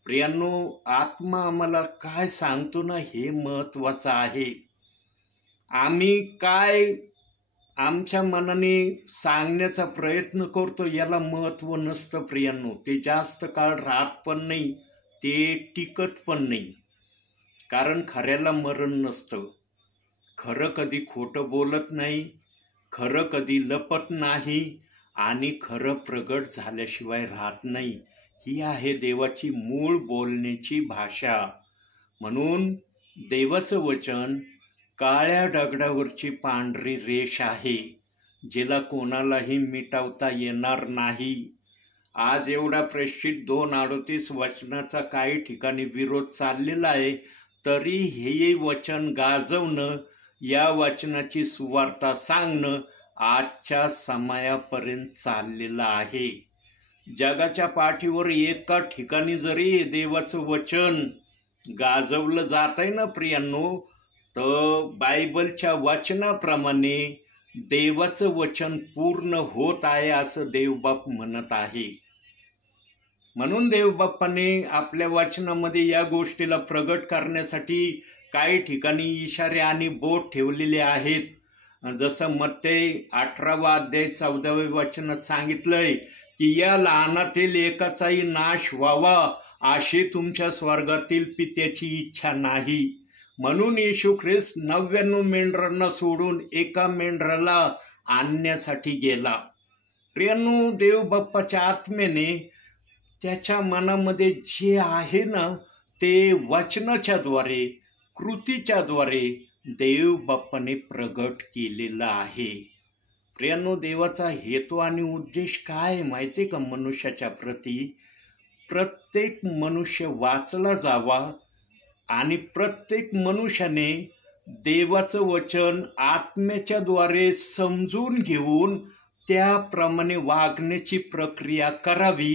प्रियांनो, आत्मा आम्हाला काय सांगतो ना हे महत्त्वाचं आहे. आम्ही काय आमच्या मनाने सांगण्याचा प्रयत्न करतो याला महत्त्व नसतं प्रियांनो. ते जास्त काळ राहत पण नाही, ते टिकत पण नाही. कारण खऱ्याला मरण नसतं. खरं कधी खोटं बोलत नाही, खरं कधी लपत नाही आणि खरं प्रगट झाल्याशिवाय राहत नाही. ही आहे देवाची मूळ बोलण्याची भाषा. म्हणून देवाचं वचन काळ्या दगडावरची पांढरी रेष आहे, जिला कोणालाही मिटवता येणार नाही. आज एवढा प्रेषित 2:38 वचनाचा काही ठिकाणी विरोध चाललेला आहे, तरी हे वचन गाजवणं, या वचनाची सुवार्ता सांगणं आजच्या समयापर्यंत चाललेलं आहे. जगाच्या पाठीवर एका ठिकाणी जरी देवाचं वचन गाजवलं जात आहे ना प्रियांनो, तर बायबलच्या वचनाप्रमाणे देवाचं वचन पूर्ण होत आहे असं देवबाप म्हणत आहे. म्हणून देवबाप्पाने आपल्या वचनामध्ये या गोष्टीला प्रगट करण्यासाठी काही ठिकाणी इशारे आणि बोट ठेवलेले आहेत. जसं मत्तेय 18 अध्याय 14 वचनात सांगितलंय की या लहानातील एकाचाही नाश व्हावा अशी तुमच्या स्वर्गातील पित्याची इच्छा नाही. म्हणून येशू ख्रिस्त 99 मेंढरांना सोडून एका मेंढराला आणण्यासाठी गेला. प्रियांनो, देव बाप्पाच्या आत्म्याने त्याच्या मनामध्ये जे आहे ना ते वचनाच्याद्वारे, कृतीच्याद्वारे देव बाप्पाने प्रगट केलेलं आहे. प्रियांनो, देवाचा हेतू आणि उद्देश काय आहे माहिती आहे का? मनुष्याच्या प्रती प्रत्येक मनुष्य वाचला जावा आणि प्रत्येक मनुष्याने देवाचं वचन आत्म्याच्याद्वारे समजून घेऊन त्याप्रमाणे वागण्याची प्रक्रिया करावी,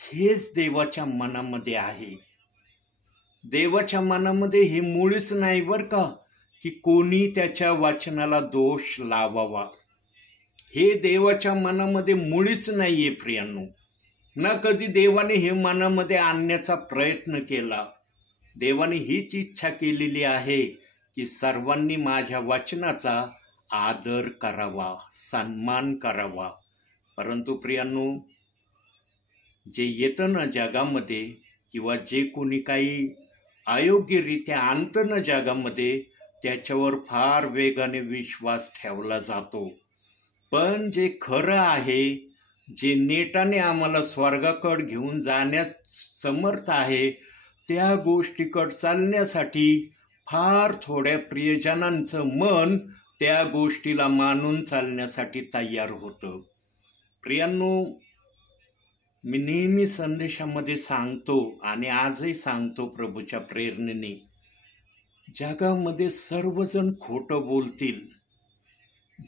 हेच देवाच्या मनामध्ये आहे. देवाच्या मनामध्ये हे मुळीच नाही बरं का, की कोणी त्याच्या वचनाला दोष लावावा. हे देवाच्या मनामध्ये मुळीच नाहीये प्रियांनो. ना कधी देवाने हे मनामध्ये आणण्याचा प्रयत्न केला. देवाने हीच इच्छा केलेली आहे की सर्वांनी माझ्या वचनाचा आदर करावा, सन्मान करावा. परंतु प्रियांनो, जे येतं ना जगामध्ये, किंवा जे कोणी काही अयोग्यरित्या आणतं ना जगामध्ये, त्याच्यावर फार वेगाने विश्वास ठेवला जातो. पण जे खरं आहे, जे नेटाने आम्हाला स्वर्गाकडे घेऊन जाण्यास समर्थ आहे, त्या गोष्टीकडे चालण्यासाठी फार थोड्या प्रियजनांचं मन त्या गोष्टीला मानून चालण्यासाठी तयार होतं. प्रियांनो, मी नेहमी संदेशामध्ये सांगतो आणि आजही सांगतो प्रभूच्या प्रेरणेने, जगामध्ये सर्वजण खोटं बोलतील,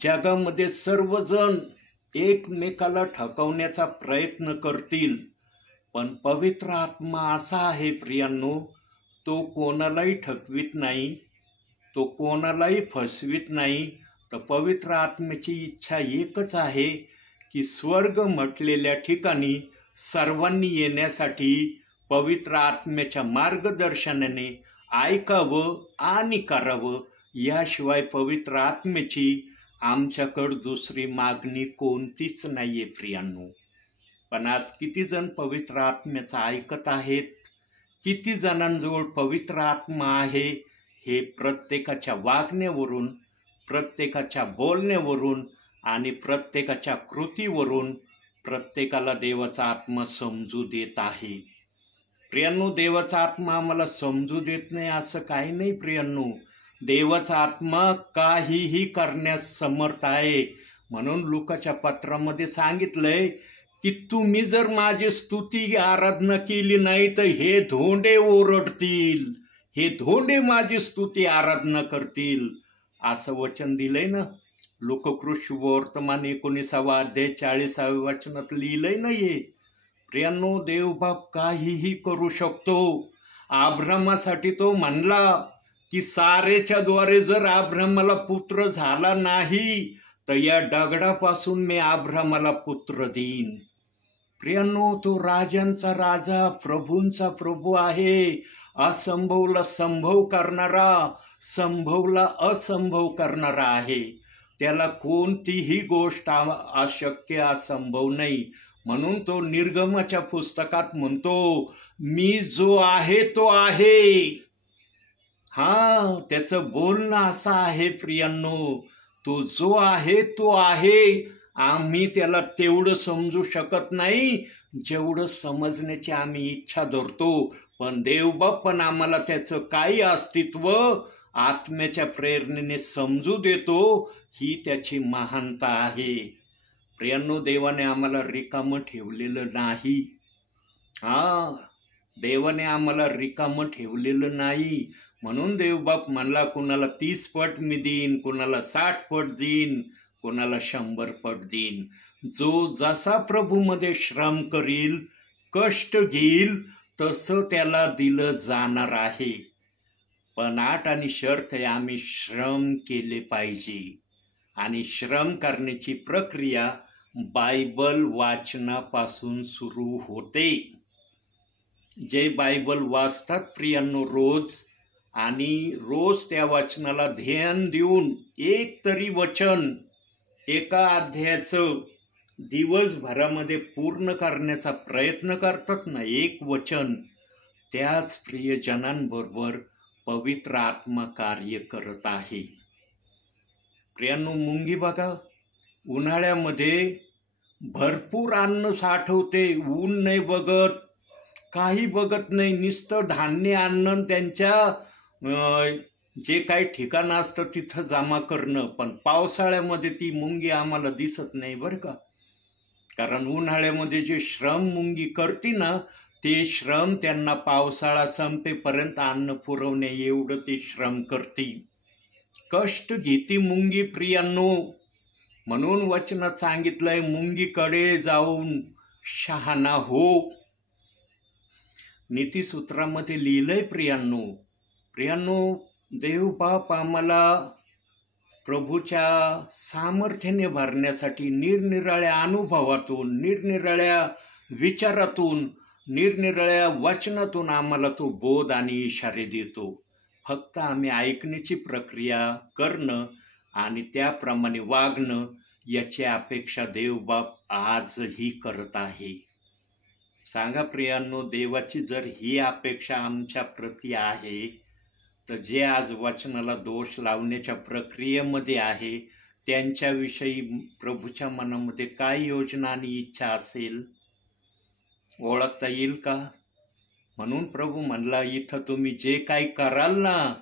जगामध्ये सर्वजण एकमेकाला ठकवण्याचा प्रयत्न करतील, पण पवित्र आत्मा असा आहे प्रियांनो, तो कोणालाही ठकवीत नाही, तो कोणालाही फसवीत नाही. तर पवित्र आत्म्याची इच्छा एकच आहे की स्वर्ग म्हटलेल्या ठिकाणी सर्वांनी येण्यासाठी पवित्र आत्म्याच्या मार्गदर्शनाने ऐकावं आणि करावं. याशिवाय पवित्र आत्म्याची आमच्याकडं दुसरी मागणी कोणतीच नाहीये प्रियांनो. पण आज किती जण पवित्र आत्म्याचं ऐकत आहेत, किती जणांजवळ पवित्र आत्मा आहे, हे प्रत्येकाच्या वागण्यावरून, प्रत्येकाच्या बोलण्यावरून आणि प्रत्येकाच्या कृतीवरून प्रत्येकाला देवाचा आत्मा समजू देत आहे. प्रियांनो, देवाचा आत्मा आम्हाला समजू देत नाही असं काही नाही प्रियांनो. देवाचा आत्मा काहीही करण्यास समर्थ आहे. म्हणून लूकाच्या पत्रामध्ये सांगितलंय की तुम्ही जर माझी स्तुती आराधना केली नाही तर हे धोंडे ओरडतील, हे धोंडे माझी स्तुती आराधना करतील, असं वचन दिलंय ना. लोककृष्ण वर्तमान 19 अध्याय 40 वचनात लिहिलंय ना हे. प्रियांनो, देवबाप काहीही करू शकतो. अब्रामासाठी तो म्हणला की सारेच्या द्वारे जर अब्रामाला पुत्र झाला नाही तर या दगडापासून मी अब्रामाला पुत्र देईन. प्रियांनो, तो राजांचा राजा, प्रभूंचा प्रभू आहे. असंभवला संभव करणारा, संभवला असंभव करणारा आहे. त्याला कोणतीही गोष्ट अशक्य, असंभव नाही. म्हणून तो निर्गमाच्या पुस्तकात म्हणतो, मी जो आहे तो आहे. त्याचं बोलणं असं आहे प्रियांनो, तो जो आहे तो आहे. आम्ही त्याला तेवढं समजू शकत नाही जेवढं समजण्याची आम्ही इच्छा धरतो. पण देवबाप्पा आम्हाला त्याचं काही अस्तित्व आत्म्याच्या प्रेरणेने समजू देतो. ही त्याची महानता आहे. प्रियांनो, देवाने आम्हाला रिकामं ठेवलेलं नाही. देवाने आम्हाला रिकामं ठेवलेलं नाही. म्हणून देवबाप म्हणला, कुणाला 30 पट मी देईन, कुणाला 60 पट देईन, कोणाला 100 पट देईन. जो जसा प्रभूमध्ये श्रम करील, कष्ट घेईल, तसं त्याला दिलं जाणार आहे. पण अट आणि शर्त आहे, आम्ही श्रम केले पाहिजे. आणि श्रम करण्याची प्रक्रिया बायबल वाचनापासून सुरू होते. जे बायबल वाचतात प्रियांनो रोज, आणि रोज त्या वचनाला ध्यान देऊन एक तरी वचन एका अध्यायाचं दिवसभरामध्ये पूर्ण करण्याचा प्रयत्न करतात ना, एक वचन, त्याच प्रियजनांबरोबर पवित्र आत्मा कार्य करत आहे. प्रियांनो, मुंगी बघा, उन्हाळ्यामध्ये भरपूर अन्न साठवते, ऊन नाही बघत, काही बघत नाही, नुसतं धान्य आणणं, त्यांच्या जे काही ठिकाणं असतं तिथं जमा करणं. पण पावसाळ्यामध्ये ती मुंगी आम्हाला दिसत नाही बरं का. कारण उन्हाळ्यामध्ये जे श्रम मुंगी करते ना, ते श्रम त्यांना पावसाळा संपेपर्यंत अन्न पुरवणे एवढं ते श्रम करते. कष्ट घेती मुंगी प्रियांनो. म्हणून वचनात सांगितलंय, मुंगीकडे जाऊन शहाणा हो. नीतिसूत्रामध्ये लिहिलंय प्रियांनो, देव बाप आम्हाला प्रभूच्या सामर्थ्याने भरण्यासाठी निरनिराळ्या अनुभवातून, निरनिराळ्या विचारातून, निरनिराळ्या वचनातून आम्हाला तो बोध आणि इशारे देतो. फक्त आम्ही ऐकण्याची प्रक्रिया करणं आणि त्याप्रमाणे वागणं याची अपेक्षा देवबाप आजही करत आहे. सांगा प्रियांनो, देवाची जर ही अपेक्षा आमच्या प्रती आहे, तर जे आज वचनाला दोष लावण्याच्या प्रक्रियेमध्ये आहे त्यांच्याविषयी प्रभूच्या मनामध्ये काय योजना आणि इच्छा असेल, ओळखता येईल का? म्हणून प्रभू म्हणला, इथं तुम्ही जे काही कराल ना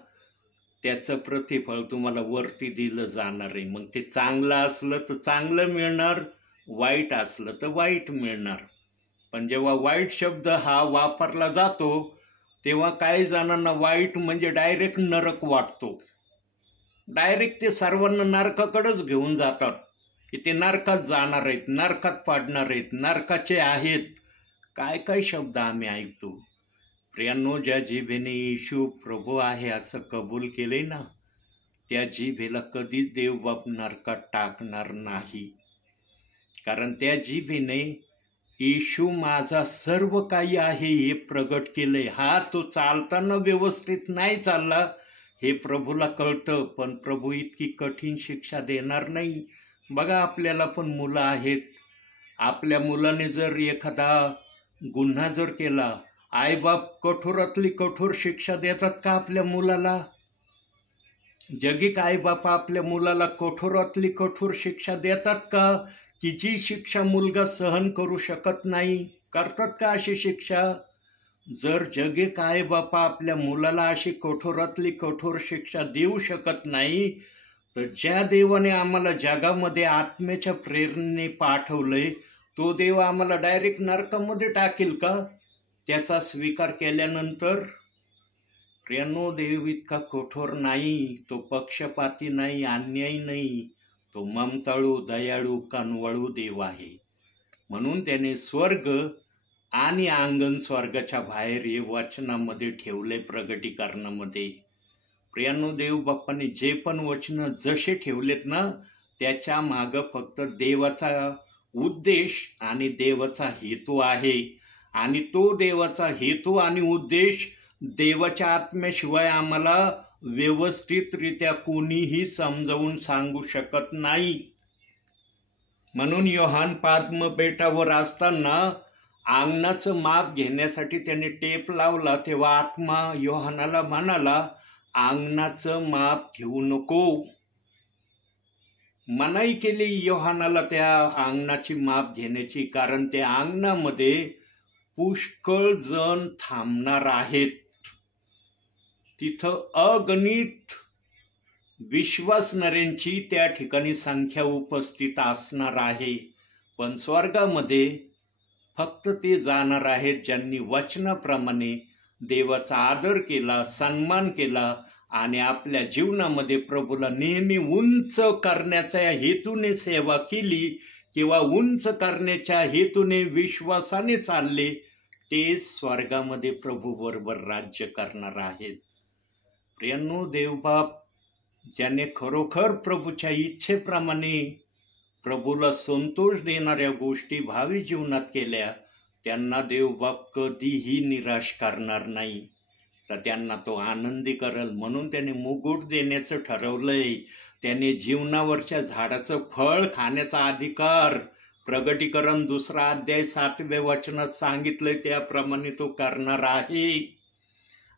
त्याचं प्रतिफळ तुम्हाला वरती दिलं जाणार आहे. मग ते चांगलं असलं तर चांगलं मिळणार, वाईट असलं तर वाईट मिळणार. पण जेव्हा वाईट शब्द हा वापरला जातो तेव्हा काही जणांना वाईट म्हणजे डायरेक्ट नरक वाटतो. डायरेक्ट ते सर्वांना नरकाकडेच घेऊन जातात की ते नरकात जाणार आहेत, नरकात पाडणार आहेत, नरकाचे आहेत. काय काय शब्द आम्ही ऐकतो. प्रियांनो, ज्या जिभेने येशू प्रभू आहे असं कबूल केले ना, त्या जिभेला कधीच देवबाप नरकात टाकणार नाही. कारण त्या जिभेने येशू माझा सर्व काही आहे हे प्रगट केलंय. हा तो चालताना व्यवस्थित नाही चालला हे प्रभूला कळतं, पण प्रभू इतकी कठीण शिक्षा देणार नाही. बघा, आपल्याला पण मुलं आहेत. आपल्या मुलाने जर एखादा गुन्हा जर केला, आईबाप कठोरातली कठोर शिक्षा देतात का आपल्या मुलाला? जगिक आईबाप आपल्या मुलाला कठोरातली कठोर शिक्षा देतात का? की जी शिक्षा मुलगा सहन करू शकत नाही, करतात का अशी शिक्षा? जर जगिक आईबापा आपल्या मुलाला अशी कठोरातली कठोर शिक्षा देऊ शकत नाही, तर ज्या देवाने आम्हाला जगामध्ये आत्म्याच्या प्रेरणेने पाठवलंय तो देव आम्हाला डायरेक्ट नरकामध्ये टाकेल का त्याचा स्वीकार केल्यानंतर? प्रियांनो, देव इतका कठोर नाही, तो पक्षपाती नाही, अन्यायी नाही. तो ममताळू, दयाळू, कनवळू देव आहे. म्हणून त्याने स्वर्ग आणि अंगण स्वर्गाच्या बाहेर हे वचनामध्ये ठेवले, प्रगटीकरणामध्ये. प्रियांनो, देव बाप्पाने जे पण वचन जसे ठेवलेत ना, त्याच्या मागं फक्त देवाचा उद्देश आणि देवाचा हेतू आहे. आणि तो देवाचा हेतू आणि उद्देश देवाच्या आत्म्याशिवाय आम्हाला व्यवस्थितरित्या कोणीही समजावून सांगू शकत नाही. म्हणून योहान पाद्म बेटावर असताना अंगणाचं माप घेण्यासाठी त्याने टेप लावला, तेव्हा आत्मा योहानाला म्हणाला, अंगणाचं माप घेऊ नको. मनाई केली योहानाला त्या अंगणाची माप घेण्याची, कारण त्या अंगणामध्ये पुष्कळ जण थांबणार आहेत. तिथं अगणित विश्वासणाऱ्यांची त्या ठिकाणी संख्या उपस्थित असणार आहे. पण स्वर्गामध्ये फक्त ते जाणार आहेत ज्यांनी वचनाप्रमाणे देवाचा आदर केला, सन्मान केला आणि आपल्या जीवनामध्ये प्रभूला नेहमी उंच करण्याच्या हेतूने सेवा केली किंवा उंच करण्याच्या हेतूने विश्वासाने चालले, ते स्वर्गामध्ये प्रभू बरोबर राज्य करणार आहेत. प्रियांनो, देवबाप ज्याने खरोखर प्रभूच्या इच्छेप्रमाणे प्रभूला संतोष देणाऱ्या गोष्टी भावी जीवनात केल्या, त्यांना देवबाप कधीही निराश करणार नाही, तर त्यांना तो आनंदी करेल. म्हणून त्याने मुकुट देण्याचं ठरवलंय. त्याने जीवनावरच्या झाडाचं फळ खाण्याचा अधिकार प्रगटीकरण 2 अध्याय 7व्या वचनात सांगितलंय त्याप्रमाणे तो करणार आहे.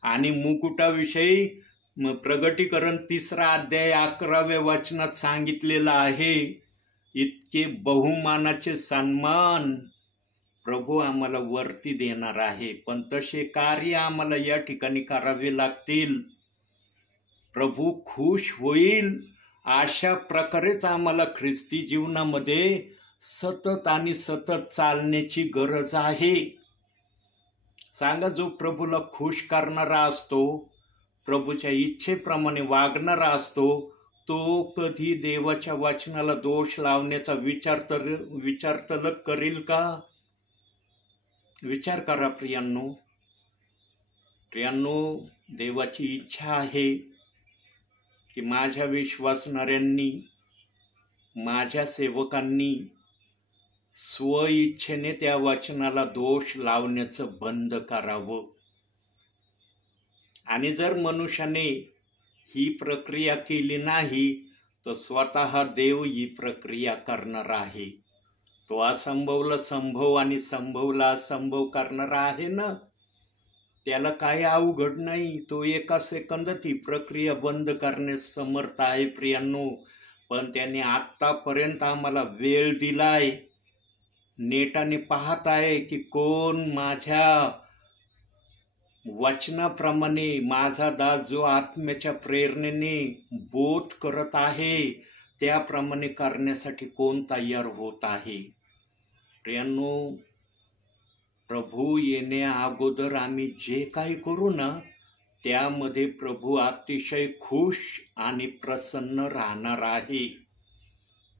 आणि मुकुटाविषयी प्रगटीकरण 3 अध्याय 11व्या वचनात सांगितलेलं आहे. इतके बहुमानाचे सन्मान प्रभू आम्हाला वरती देणार आहे, पण तसे कार्य आम्हाला या ठिकाणी करावे लागतील. प्रभू खुश होईल अशा प्रकारेच आम्हाला ख्रिस्ती जीवनामध्ये सतत आणि सतत चालण्याची गरज आहे. सांगा, जो प्रभूला खुश करणारा असतो, प्रभूच्या इच्छेप्रमाणे वागणारा असतो, तो कधी देवाच्या वचनाला दोष लावण्याचा विचार तर करेल का? विचार करा प्रियांनो. देवाची इच्छा आहे की माझ्या विश्वासणाऱ्यांनी, माझ्या सेवकांनी स्वइच्छेने त्या वचनाला दोष लावण्याचं बंद करावं. आणि जर मनुष्याने ही प्रक्रिया केली नाही तर स्वतः देव ही प्रक्रिया करणार आहे. तो असंभवला संभव आणि संभवला असंभव करणारा आहे ना, त्याला काही अवघड नाही. तो एका सेकंदात ही प्रक्रिया बंद करण्यास समर्थ आहे प्रियांनो. पण त्याने आत्तापर्यंत आम्हाला वेळ दिलाय. नेटाने पाहत आहे की कोण माझ्या वचनाप्रमाणे, माझा दास जो आत्म्याच्या प्रेरणेने बोध करत आहे त्याप्रमाणे करण्यासाठी कोण तयार होत आहे. प्रियांनो, प्रभू येण्या अगोदर आम्ही जे काही करू ना, त्यामध्ये प्रभू अतिशय खुश आणि प्रसन्न राहणार आहे.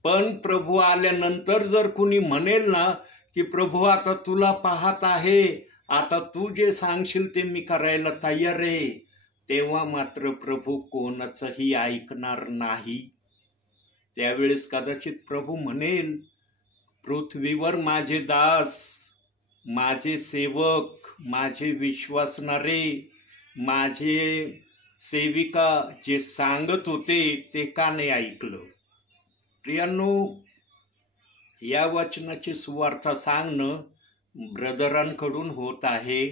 पण प्रभू आल्यानंतर जर कुणी म्हणेल ना की प्रभू आता तुला पाहत आहे, आता तू जे सांगशील ते मी करायला तयार आहे, तेव्हा मात्र प्रभू कोणाचंही ऐकणार नाही. त्यावेळेस कदाचित प्रभू म्हणेल, पृथ्वीवर माझे दास, माझे सेवक, माझे विश्वासणारे, माझे सेविका जे सांगत होते ते का नाही ऐकलं? प्रियांनो, या वचनाची सुवार्ता सांगणं ब्रदरांकडून होत आहे,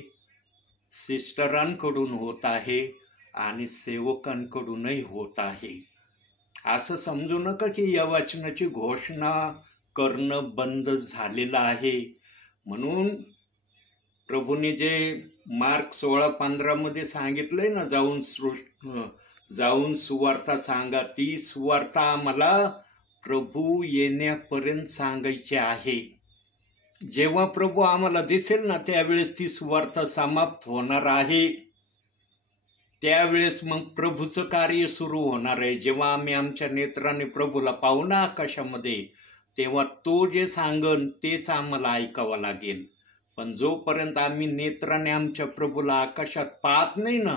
सिस्टरांकडून होत आहे आणि सेवकांकडूनही होत आहे. असं समजू नका की या वचनाची घोषणा करणं बंद झालेलं आहे. म्हणून प्रभूने जे मार्क 16:15 सांगितलंय ना, जाऊन सुवार्ता सांगा, ती सुवार्ता आम्हाला प्रभू येण्यापर्यंत सांगायची आहे. जेव्हा प्रभू आम्हाला दिसेल ना, त्यावेळेस ती सुवार्ता समाप्त होणार आहे. त्यावेळेस मग प्रभूचं कार्य सुरू होणार आहे. जेव्हा आम्ही आमच्या नेत्राने प्रभूला पाहू ना आकाशामध्ये, तेव्हा तो जे सांगन तेच आम्हाला ऐकावं लागेल. पण जोपर्यंत आम्ही नेत्राने आमच्या प्रभूला आकाशात पाहत नाही ना,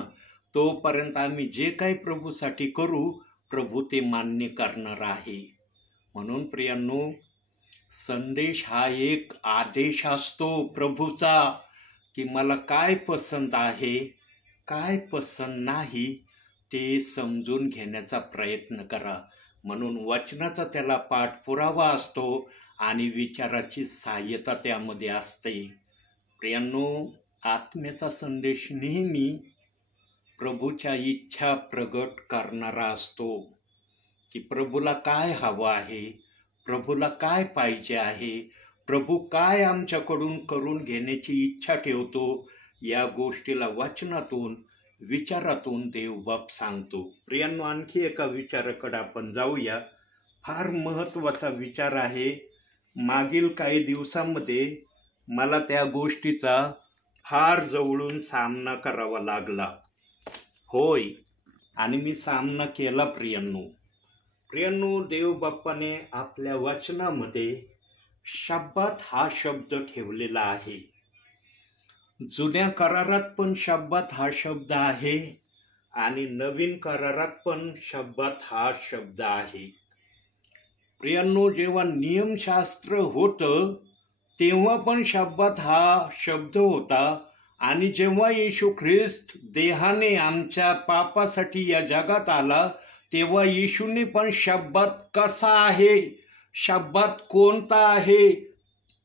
तोपर्यंत आम्ही जे काही प्रभूसाठी करू, प्रभू ते मान्य करणार आहे. म्हणून प्रियांनो, संदेश हा एक आदेश असतो प्रभूचा की मला काय पसंत आहे, काय पसंत नाही ते समजून घेण्याचा प्रयत्न करा. म्हणून वचनाचा त्याला पाठपुरावा असतो आणि विचाराची सहाय्यता त्यामध्ये असते. प्रियांनो, आत्म्याचा संदेश नेहमी प्रभूच्या इच्छा प्रगट करणारा असतो की प्रभूला काय हवं आहे, प्रभूला काय पाहिजे आहे, प्रभू काय आमच्याकडून करून घेण्याची इच्छा ठेवतो, या गोष्टीला वचनातून, विचारातून देवबाप सांगतो. प्रियांनो, आणखी एका विचाराकडे आपण जाऊया. फार महत्त्वाचा विचार आहे. मागील काही दिवसांमध्ये मला त्या गोष्टीचा फार जवळून सामना करावा लागला. होय, आणि मी सामना केला. प्रियांनो, देवबाप्पाने आपल्या वचनामध्ये शब्बात हा शब्द ठेवलेला आहे. जुन्या करारात पण शब्बात हा शब्द आहे आणि नवीन करारात पण शब्बात हा शब्द आहे. प्रियांनो, जेव्हा नियमशास्त्र होतं तेव्हा पण शब्बात हा शब्द होता, आणि जेव्हा येशू ख्रिस्त देहाने आमच्या पापासाठी या जगात आला तेव्हा येशूने पण शब्बात कसा आहे, शब्बात कोणता आहे,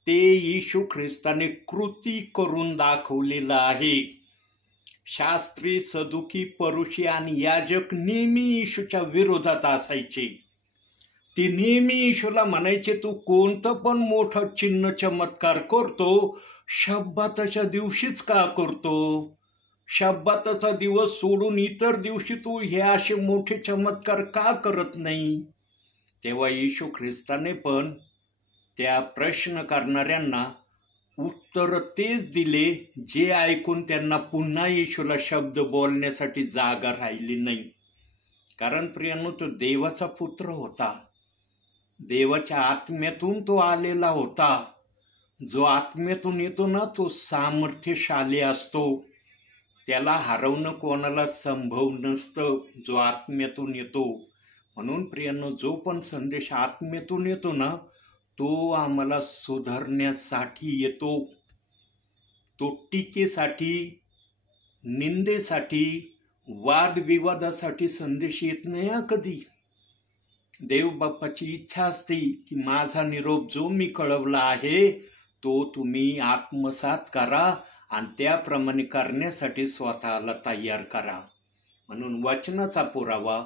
ते येशू ख्रिस्ताने कृती करून दाखवलेलं आहे. शास्त्री, सदुकी, परुषी आणि याजक नेहमी येशूच्या विरोधात असायचे. ती नेहमी येशूला म्हणायचे, तू कोणतं पण मोठं चिन्ह चमत्कार करतो, शब्बाताच्या दिवशीच का करतो? शब्बाताचा दिवस सोडून इतर दिवशी तू हे असे मोठे चमत्कार का करत नाही? तेव्हा येशू ख्रिस्ताने पण त्या प्रश्न करणाऱ्यांना उत्तर तेच दिले, जे ऐकून त्यांना पुन्हा येशूला शब्द बोलण्यासाठी जागा राहिली नाही. कारण प्रियांनो, तो देवाचा पुत्र होता. देवाच्या आत्म्यातून तो आलेला होता. जो आत्म्यातून येतो ना, तो सामर्थ्यशाली असतो. त्याला हरवणं कोणाला संभव नसतं, जो आत्म्यातून येतो. म्हणून प्रियांनो, जो पण संदेश आत्म्यातून येतो ना, तो आम्हाला सुधारण्यासाठी येतो. तो टीकेसाठी, निंदेसाठी, वादविवादासाठी संदेश येत नाही कधी. देव बाप्पाची इच्छा असते की माझा निरोप जो मी कळवला आहे तो तुम्ही आत्मसात करा आणि त्याप्रमाणे करण्यासाठी स्वतःला तयार करा. म्हणून वचनाचा पुरावा,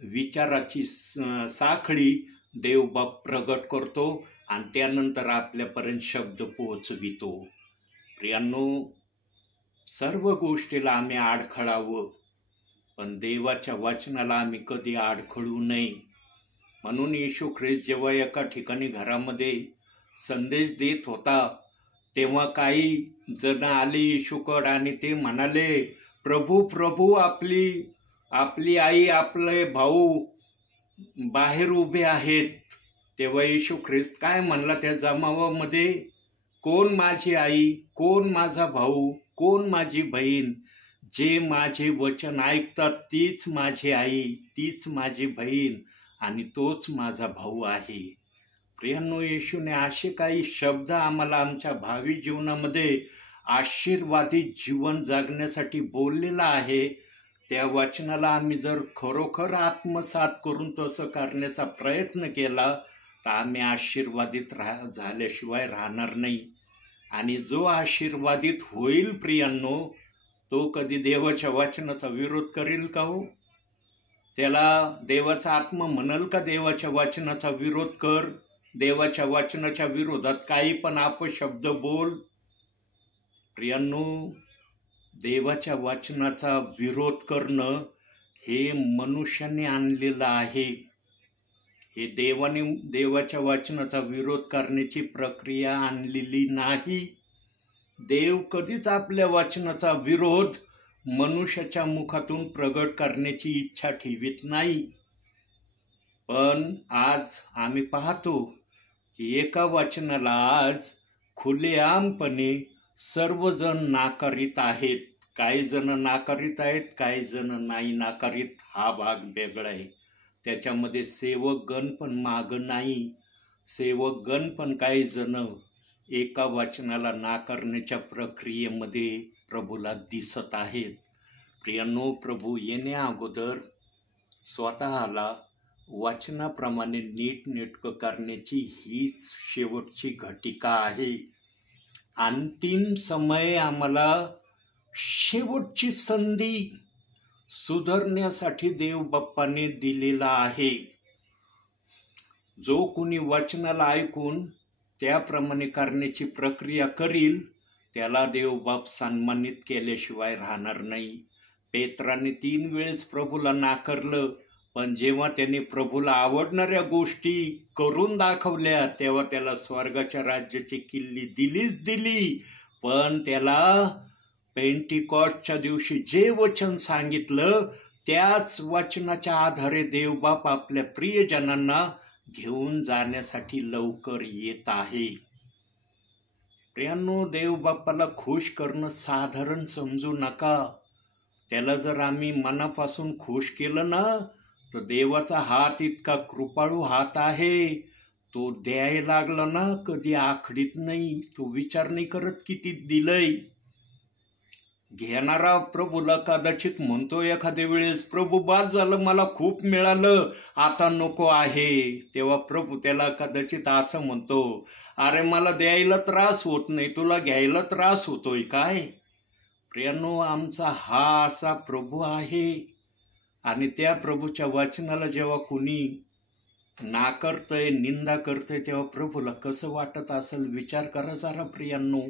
विचाराची साखळी देवबाप प्रगट करतो आणि त्यानंतर आपल्यापर्यंत शब्द पोहोचवितो. प्रियांनो, सर्व गोष्टीला आम्ही आडखळावं, पण देवाच्या वचनाला आम्ही कधी आडखळू नये. म्हणून येशू ख्रिस्त जेव्हा एका ठिकाणी घरामध्ये संदेश देत होता, तेव्हा काही जण आले येशूकडे आणि ते म्हणाले, प्रभू प्रभू, आपली आई, आपले भाऊ बाहेर उभे आहेत. तेव्हा येशू ख्रिस्त काय म्हणला त्या जमावामध्ये, कोण माझी आई, कोण माझा भाऊ, कोण माझी बहीण? जे माझे वचन ऐकतात तीच माझी आई, तीच माझी बहीण आणि तोच माझा भाऊ आहे. प्रियांनो, येशूने असे काही शब्द आम्हाला आमच्या भावी जीवनामध्ये आशीर्वादी जीवन जगण्यासाठी बोललेला आहे. त्या वचनाला आम्ही जर खरोखर आत्मसात करून तसं करण्याचा प्रयत्न केला तर आम्ही आशीर्वादित झाल्याशिवाय राहणार नाही. आणि जो आशीर्वादित होईल प्रियांनो, तो कधी देवाच्या वचनाचा विरोध करेल का हो? त्याला देवाचा आत्मा म्हणाल का देवाच्या वचनाचा विरोध कर, देवाच्या वचनाच्या विरोधात काही पण अपशब्द बोल? प्रियांनो, देवाच्या वचनाचा विरोध करणं हे मनुष्याने आणलेलं आहे. हे देवाच्या वचनाचा विरोध करण्याची प्रक्रिया आणलेली नाही. देव कधीच आपल्या वचनाचा विरोध मनुष्याच्या मुखातून प्रगट करण्याची इच्छा ठेवीत नाही. पण आज आम्ही पाहतो की एका वचनाला आज खुलेआमपणे सर्वजण नाकारित आहेत. काही जण नाकारित आहेत, काही जण नाही नाकारित. हा भाग वेगळा आहे. त्याच्यामध्ये सेवकगण पण मागं नाही. सेवकगण पण काही जण एका वचनाला नाकारण्याच्या प्रक्रियेमध्ये प्रभूला दिसत आहेत. प्रियांनो, प्रभू येण्या अगोदर स्वतःला वचनाप्रमाणे नीटनेटकं करण्याची हीच शेवटची घटिका आहे. अंतिम समय आम्हाला शेवटची संधी सुधारण्यासाठी देव बाप्पाने दिलेला आहे. जो कोणी वचनाला ऐकून त्याप्रमाणे करण्याची प्रक्रिया करील त्याला देवबाप सन्मानित केल्याशिवाय राहणार नाही. पेत्राने 3 वेळेस प्रभूला नाकारलं, पण जेव्हा त्याने प्रभूला आवडणाऱ्या गोष्टी करून दाखवल्या तेव्हा त्याला स्वर्गाच्या राज्याची किल्ली दिलीच दिली. पण त्याला पेंटिकॉस्टच्या दिवशी जे वचन सांगितलं त्याच वचनाच्या आधारे देवबाप आपल्या प्रियजनांना घेऊन जाण्यासाठी लवकर येत आहे. प्रियांनो, देवबाप्पाला खुश करणं साधारण समजू नका. त्याला जर आम्ही मनापासून खुश केलं ना तर देवाचा हात इतका कृपाळू हात आहे. तो द्यायला लागला ना कधी आखडीत नाही. तो विचार नाही करत किती दिलंय. घेणारा प्रभूला कदाचित म्हणतो एखाद्या वेळेस, प्रभू बाद झालं, मला खूप मिळालं, आता नको आहे. तेव्हा प्रभू त्याला कदाचित असं म्हणतो, अरे मला द्यायला त्रास होत नाही, तुला घ्यायला त्रास होतोय काय? प्रियांनो, आमचा हा असा प्रभू आहे. आणि त्या प्रभूच्या वचनाला जेव्हा कुणी नाकारतंय, निंदा करतंय, तेव्हा प्रभूला कसं वाटत असेल विचार करा जरा प्रियांनो.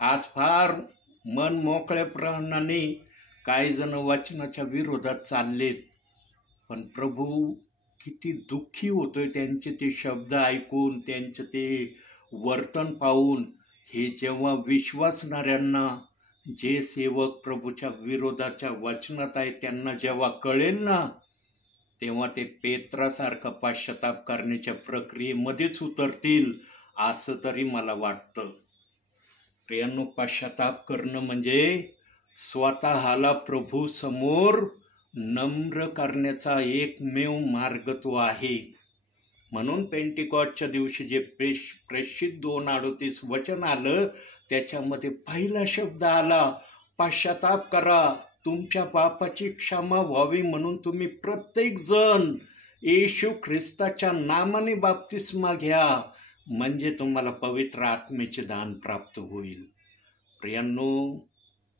आज फार मन मोकळेपणाने काही जण वचनाच्या विरोधात चाललेत, पण प्रभू किती दुःखी होतोय त्यांचे ते शब्द ऐकून, त्यांचे ते वर्तन पाहून. हे जेव्हा विश्वासणाऱ्यांना, जे सेवक प्रभूच्या विरोधाच्या वचनात आहेत त्यांना जेव्हा कळेल ना, तेव्हा ते पेत्रासारखा पश्चाताप करण्याच्या प्रक्रियेमध्येच उतरतील असं तरी मला वाटतं. प्रियांनो, पश्चाताप करणं म्हणजे स्वतःला प्रभू समोर नम्र करण्याचा एकमेव मार्ग तो आहे. म्हणून पेंटिकॉस्टच्या दिवशी जे प्रेषित 2:38 वचन आलं त्याच्यामध्ये पहिला शब्द आला, पश्चाताप करा, तुमच्या पापाची क्षमा व्हावी म्हणून तुम्ही प्रत्येक जण येशू ख्रिस्ताच्या नामाने बाप्तिस्मा घ्या, म्हणजे तुम्हाला पवित्र आत्मेचे दान प्राप्त होईल. प्रियांनो,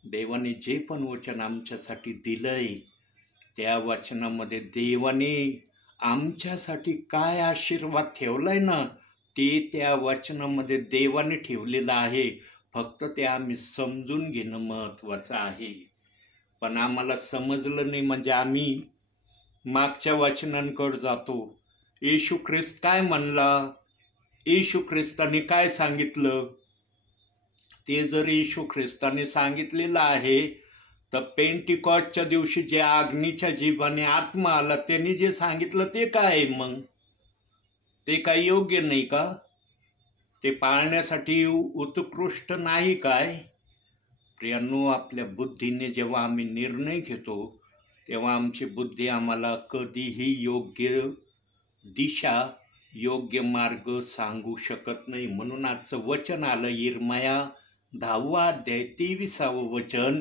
देवाने जे पण वचन आमच्यासाठी दिलंय त्या वचनामध्ये देवाने आमच्यासाठी काय आशीर्वाद ठेवलाय ना, ते त्या वचनामध्ये देवाने ठेवलेलं आहे. फक्त ते आम्ही समजून घेणं महत्त्वाचं आहे. पण आम्हाला समजलं नाही म्हणजे आम्ही मागच्या वचनांकडे जातो. येशू ख्रिस्त काय म्हणला, येशू ख्रिस्ताने काय सांगितलं, ते जर येशू ख्रिस्ताने सांगितलेलं आहे तर पेंटिकॉस्टच्या दिवशी जे अग्नीच्या जीवाने आत्मा आला त्यांनी जे सांगितलं ते काय आहे मग? ते काही योग्य नाही का? ते पाळण्यासाठी उत्कृष्ट नाही काय? प्रियांनो, आपल्या बुद्धीने जेव्हा आम्ही निर्णय घेतो तेव्हा आमची बुद्धी आम्हाला कधीही योग्य दिशा, योग्य मार्ग सांगू शकत नाही. म्हणून आजचं वचन आलं यिर्मया 10 अध्याय 23 वचन,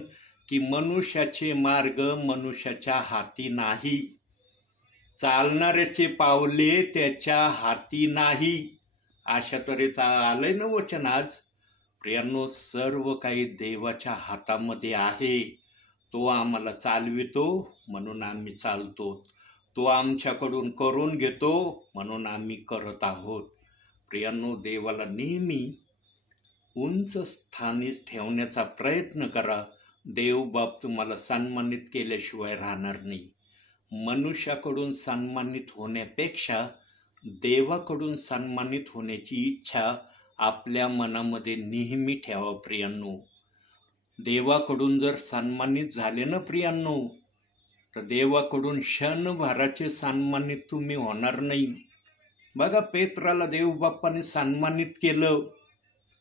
की मनुष्याचे मार्ग मनुष्याच्या हाती नाही, चालणाऱ्याचे पावले त्याच्या हाती नाही. अशा तऱ्हेचं आलंय ना वचन आज. प्रियांनो, सर्व काही देवाच्या हातामध्ये आहे. तो आम्हाला चालवितो म्हणून आम्ही चालतो, तो आमच्याकडून करून घेतो म्हणून आम्ही करत आहोत. प्रियांनो, देवाला नेहमी उंच स्थानी ठेवण्याचा प्रयत्न करा. देवबाप तुम्हाला सन्मानित केल्याशिवाय राहणार नाही. मनुष्याकडून सन्मानित होण्यापेक्षा देवाकडून सन्मानित होण्याची इच्छा आपल्या मनामध्ये नेहमी ठेवा. प्रियांनो, देवाकडून जर सन्मानित झाले ना प्रियांनो, तर देवाकडून क्षणभराचे सन्मानित तुम्ही होणार नाही. बघा, पेत्राला देवबाप्पाने सन्मानित केलं,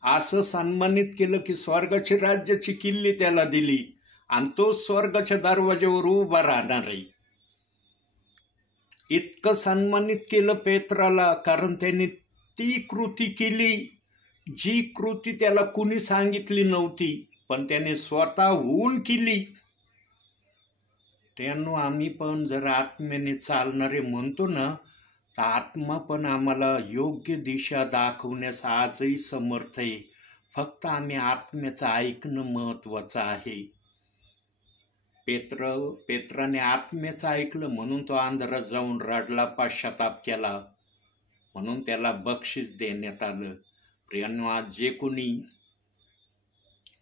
असं सन्मानित केलं की स्वर्गाची राज्याची किल्ली त्याला दिली आणि तो स्वर्गाच्या दरवाज्यावर उभा राहणार आहे. इतकं सन्मानित केलं पेत्राला, कारण त्याने ती कृती केली जी कृती त्याला कुणी सांगितली नव्हती, पण त्याने स्वतःहून केली. त्यानं आम्ही पण जर आत्म्याने चालणारे म्हणतो ना, तर आत्मा पण आम्हाला योग्य दिशा दाखवण्यास आजही समर्थ आहे. फक्त आम्ही आत्म्याचं ऐकणं महत्त्वाचं आहे. पेत्राने आत्म्याचं ऐकलं म्हणून तो अंधारात जाऊन रडला, पश्चाताप केला, म्हणून त्याला बक्षीस देण्यात आलं. प्रियांनो, आज जे कोणी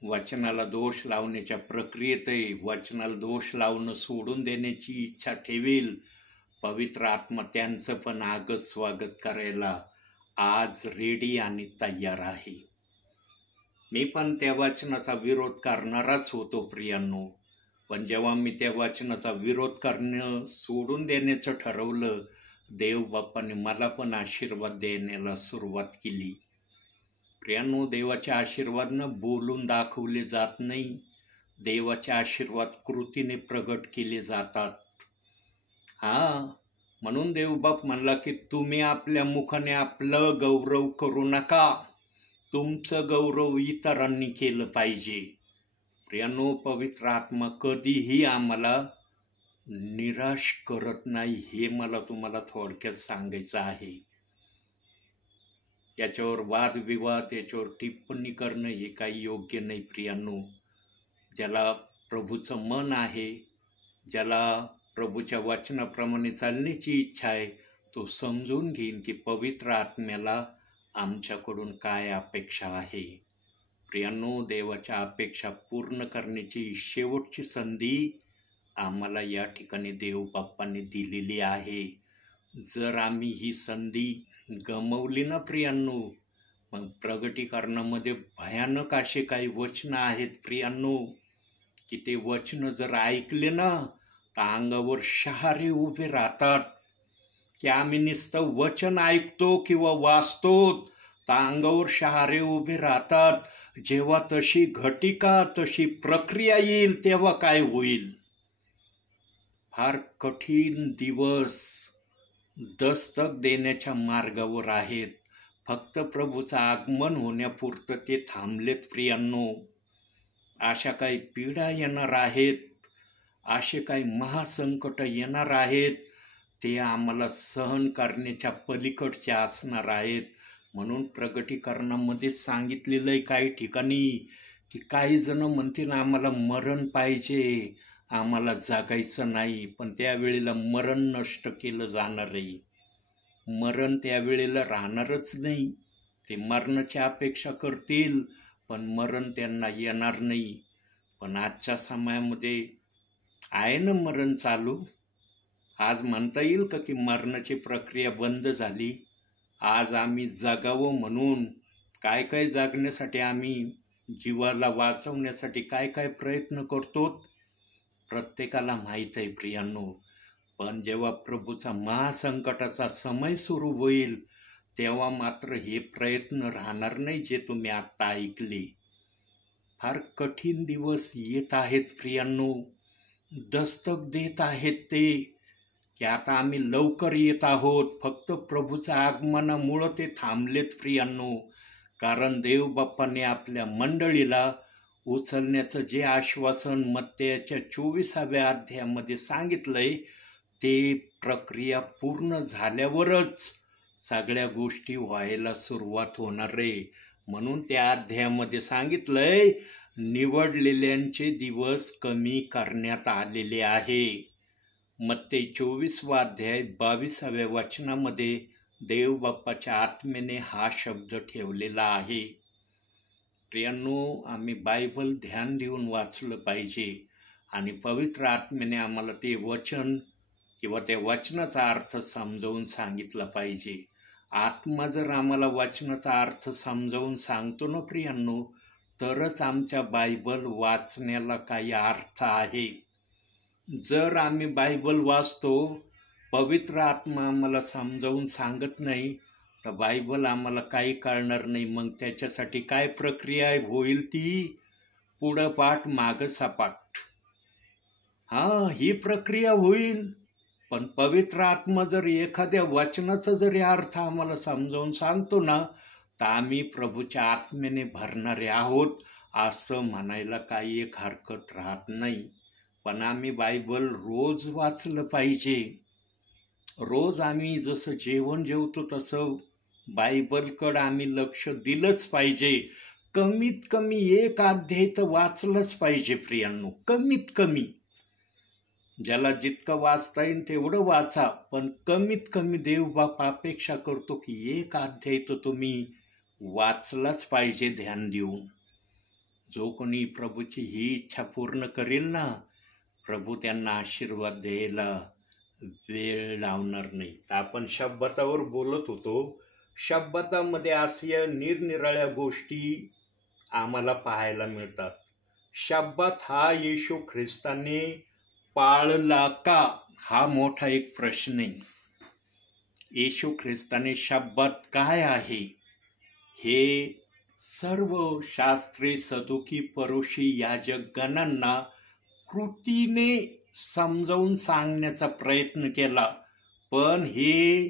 वचनाला दोष लावण्याच्या प्रक्रियेत आहे, वचनाला दोष लावणं सोडून देण्याची इच्छा ठेवेल, पवित्र आत्मा त्यांचं पण आगत स्वागत करायला आज रेडी आणि तयार आहे. मी पण त्या वचनाचा विरोध करणाराच होतो प्रियांनो, पण जेव्हा मी त्या वचनाचा विरोध करणं सोडून देण्याचं ठरवलं, देवबाप्पाने मला पण आशीर्वाद देण्याला सुरुवात केली. प्रियांनो, देवाचे आशीर्वाद न बोलून दाखवले जात नाही, देवाचे आशीर्वाद कृतीने प्रगट केले जातात. म्हणून देवबाप म्हणला की तुम्ही आपल्या मुखाने आपलं गौरव करू नका, तुमचं गौरव इतरांनी केलं पाहिजे. प्रियांनो, पवित्र आत्मा कधीही आम्हाला निराश करत नाही, हे मला तुम्हाला थोडक्यात सांगायचं आहे. याच्यावर वादविवाद, याच्यावर टिप्पणी करणं हे काही योग्य नाही. प्रियांनो, ज्याला प्रभूचं मन आहे, ज्याला प्रभूच्या वचनाप्रमाणे चालण्याची इच्छा आहे, तो समजून घेईन की पवित्र आत्म्याला आमच्याकडून काय अपेक्षा आहे. प्रियांनो, देवाच्या अपेक्षा पूर्ण करण्याची शेवटची संधी आम्हाला या ठिकाणी देवबाप्पांनी दिलेली आहे. जर आम्ही ही संधी गमावली ना प्रियांनो, मग प्रगटीकरणामध्ये भयानक असे काही वचनं आहेत प्रियांनो, की ते वचनं जर ऐकले ना तर अंगावर शहारे उभे राहतात. की आम्ही नुसतं वचन ऐकतो किंवा वाचतो तर अंगावर शहारे उभे राहतात. जेव्हा तशी घटिका, तशी प्रक्रिया येईल तेव्हा काय होईल? फार कठीण दिवस दस्तक देण्याच्या मार्गावर आहेत. फक्त प्रभूचं आगमन होण्यापुरतं ते थांबलेत प्रियांनो. अशा काही पीडा येणार आहेत, असे काही महासंकट येणार आहेत, ते आम्हाला सहन करण्याच्या पलीकडचे असणार आहेत. म्हणून प्रगटीकरणामध्ये सांगितलेलं आहे काही ठिकाणी की काही जण म्हणतील आम्हाला मरण पाहिजे, आम्हाला जगायचं नाही. पण त्यावेळेला मरण नष्ट केलं जाणार आहे. मरण त्यावेळेला राहणारच नाही. ते मरणाची अपेक्षा करतील पण मरण त्यांना येणार नाही. पण आजच्या समयामध्ये आहे ना मरण चालू. आज म्हणता येईल का की मरणाची प्रक्रिया बंद झाली? आज आम्ही जगावं म्हणून काय काय जगण्यासाठी, आम्ही जीवाला वाचवण्यासाठी काय काय प्रयत्न करतो प्रत्येकाला माहीत आहे प्रियांनो. पण जेव्हा प्रभूचा महासंकटाचा समय सुरू होईल तेव्हा मात्र हे प्रयत्न राहणार नाही जे तुम्ही आत्ता ऐकले. फार कठीण दिवस येत आहेत प्रियांनो. दस्तक देत आहेत ते की आता आम्ही लवकर येत आहोत. फक्त प्रभूच्या आगमनामुळं ते थांबलेत प्रियांनो. कारण देवबाप्पाने आपल्या मंडळीला उचलण्याचं जे आश्वासन मत्तेच्या 24व्या अध्यायामध्ये सांगितलंय ते प्रक्रिया पूर्ण झाल्यावरच सगळ्या गोष्टी व्हायला सुरुवात होणार आहे. म्हणून त्या अध्यायामध्ये सांगितलंय निवडलेल्यांचे दिवस कमी करण्यात आलेले आहे. मत्ते 24वा अध्याय 22व्या वचनामध्ये देवबाप्पाच्या आत्म्याने हा शब्द ठेवलेला आहे. प्रियांनो, आम्ही बायबल ध्यान देऊन वाचलं पाहिजे आणि पवित्र आत्म्याने आम्हाला ते वचन किंवा त्या वचनाचा अर्थ समजावून सांगितला पाहिजे. आत्मा जर आम्हाला वचनाचा अर्थ समजावून सांगतो ना प्रियांनो, तरच आमच्या बायबल वाचण्याला काही अर्थ आहे. जर आम्ही बायबल वाचतो, पवित्र आत्मा आम्हाला समजावून सांगत नाही, तर बायबल आम्हाला काही कळणार नाही. मग त्याच्यासाठी काय प्रक्रिया होईल? ती पुढं पाठ मागं सपाट, ही प्रक्रिया होईल. पण पवित्र आत्मा जर एखाद्या वचनाचा जरी अर्थ आम्हाला समजावून सांगतो ना, तर आम्ही प्रभूच्या आत्म्याने भरणारे आहोत असं म्हणायला काही एक हरकत राहत नाही. पण आम्ही बायबल रोज वाचलं पाहिजे. रोज आम्ही जसं जेवण जेवतो तसं बायबलकडं आम्ही लक्ष दिलंच पाहिजे. कमीत कमी एक अध्याय तर वाचलंच पाहिजे प्रियांनो. कमीत कमी ज्याला जितकं वाचता येईल तेवढं वाचा. पण कमीत कमी देवबाप अपेक्षा करतो की एक अध्याय तर तुम्ही वाचलाच पाहिजे ध्यान देऊन. जो कोणी प्रभूची ही इच्छा पूर्ण करेल ना, प्रभू त्यांना आशीर्वाद द्यायला वेळ लावणार नाही. आपण शब्दावर बोलत होतो. शब्दामध्ये अशा निरनिराळ्या गोष्टी आम्हाला पाहायला मिळतात. शब्दात हा येशू ख्रिस्ताने पाळला का, हा मोठा एक प्रश्न आहे. येशू ख्रिस्ताने शब्दात काय आहे हे सर्व शास्त्रे, सदुकी, परुषी याजक गणांना कृतीने समजावून सांगण्याचा प्रयत्न केला. पण हे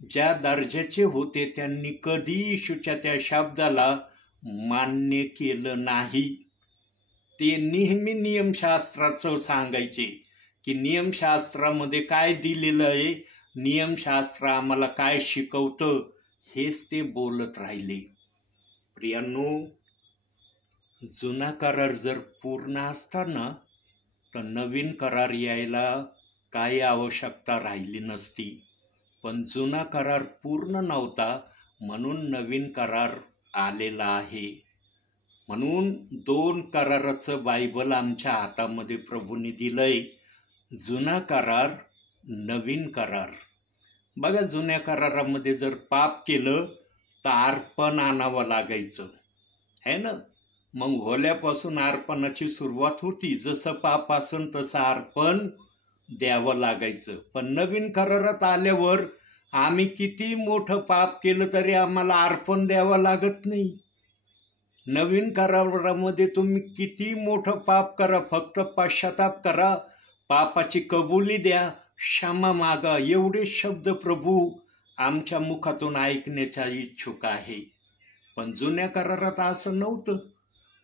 ज्या दर्जाचे होते त्यांनी कधी येशूच्या त्या शब्दाला मान्य केलं नाही. ते नेहमी नियमशास्त्राचं सांगायचे की नियमशास्त्रामध्ये काय दिलेलं आहे, नियमशास्त्र आम्हाला काय शिकवतं, हेच ते बोलत राहिले. प्रियांनो, जुना करार जर पूर्ण असता ना, तर नवीन करार यायला काही आवश्यकता राहिली नसती. पण जुना करार पूर्ण नव्हता, म्हणून नवीन करार आलेला आहे. म्हणून 2 कराराचं बायबल आमच्या हातामध्ये प्रभूने दिलंय. जुना करार, नवीन करार. बघा, जुन्या करारामध्ये जर पाप केलं तर अर्पण आणावं लागायचं, है ना. मग होल्यापासून अर्पणाची सुरुवात होती. जसं पाप असन तसं अर्पण द्यावं लागायचं. पण नवीन करारात आल्यावर आम्ही किती मोठं पाप केलं तरी आम्हाला अर्पण द्यावं लागत नाही. नवीन करारामध्ये तुम्ही किती मोठं पाप करा, फक्त पश्चाताप करा, पापाची कबुली द्या, क्षमा मागा, एवढे शब्द प्रभू आमच्या मुखातून ऐकण्याचा इच्छुक आहे. पण जुन्या करारात असं नव्हतं.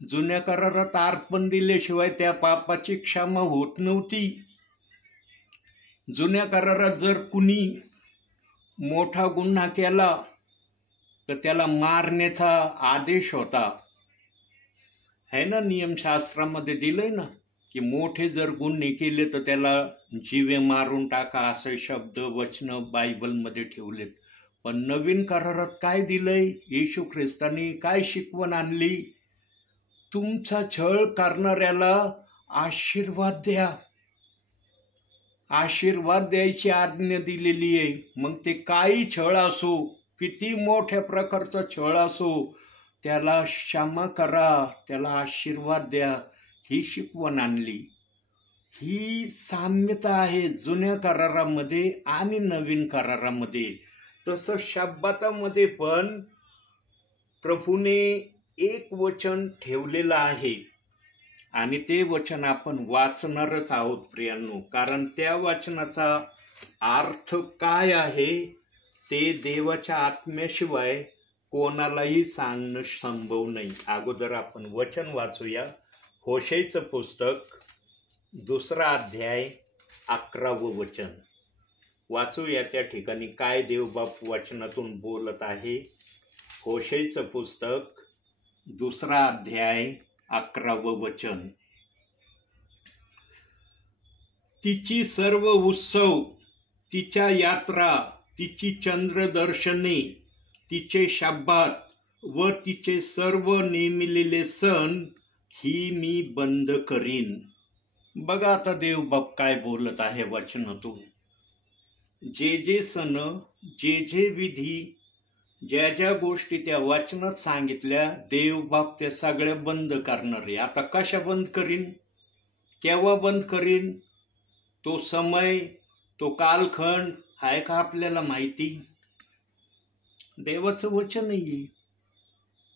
जुन्या करारात अर्पण दिल्याशिवाय त्या पापाची क्षमा होत नव्हती. जुन्या करारात जर कुणी मोठा गुन्हा केला तर त्याला मारण्याचा आदेश होता, है ना. नियमशास्त्रामध्ये दिलंय ना की मोठे जर गुन्हे केले तर त्याला जीवे मारून टाका, असे शब्द वचन बायबलमध्ये ठेवलेत. पण नवीन करारात काय दिलंय? येशू ख्रिस्तानी काय शिकवण आणली? तुमचा छळ करणाऱ्याला आशीर्वाद द्या. आशीर्वाद द्यायची आज्ञा दिलेली आहे. मग ते काही छळ असो, किती मोठ्या प्रकारचा छळ असो, त्याला क्षमा करा, त्याला आशीर्वाद द्या, ही शिकवण आणली. ही साम्यता आहे जुन्या करारामध्ये आणि नवीन करारामध्ये. तसं शब्बातामध्ये पण प्रभूने एक वचन ठेवलेलं आहे आणि ते वचन आपण वाचणारच आहोत प्रियांनो. कारण त्या वचनाचा अर्थ काय आहे ते देवाच्या आत्म्याशिवाय कोणालाही सांगणं संभव नाही. अगोदर आपण वचन वाचूया. होशेचं पुस्तक 2 अध्याय 11वं वचन वाचूया. त्या ठिकाणी काय देवबाप वचनातून बोलत आहे. होशेचं पुस्तक 2 अध्याय 11वं वचन. तिची सर्व उत्सव, तिच्या यात्रा, तिची चंद्रदर्शने, तिचे शब्बात व तिचे सर्व नेमिलेले सण ही मी बंद करीन. बघा आता देवबाप काय बोलत आहे वचनातून. जे जे सण, जे जे विधी, ज्या ज्या गोष्टी त्या वचनात सांगितल्या, देवबाप त्या सगळ्या बंद करणार आहे. आता कशा बंद करीन, केव्हा बंद करीन, तो समय, तो कालखंड आहे का आपल्याला माहिती? देवाचं वचन आहे.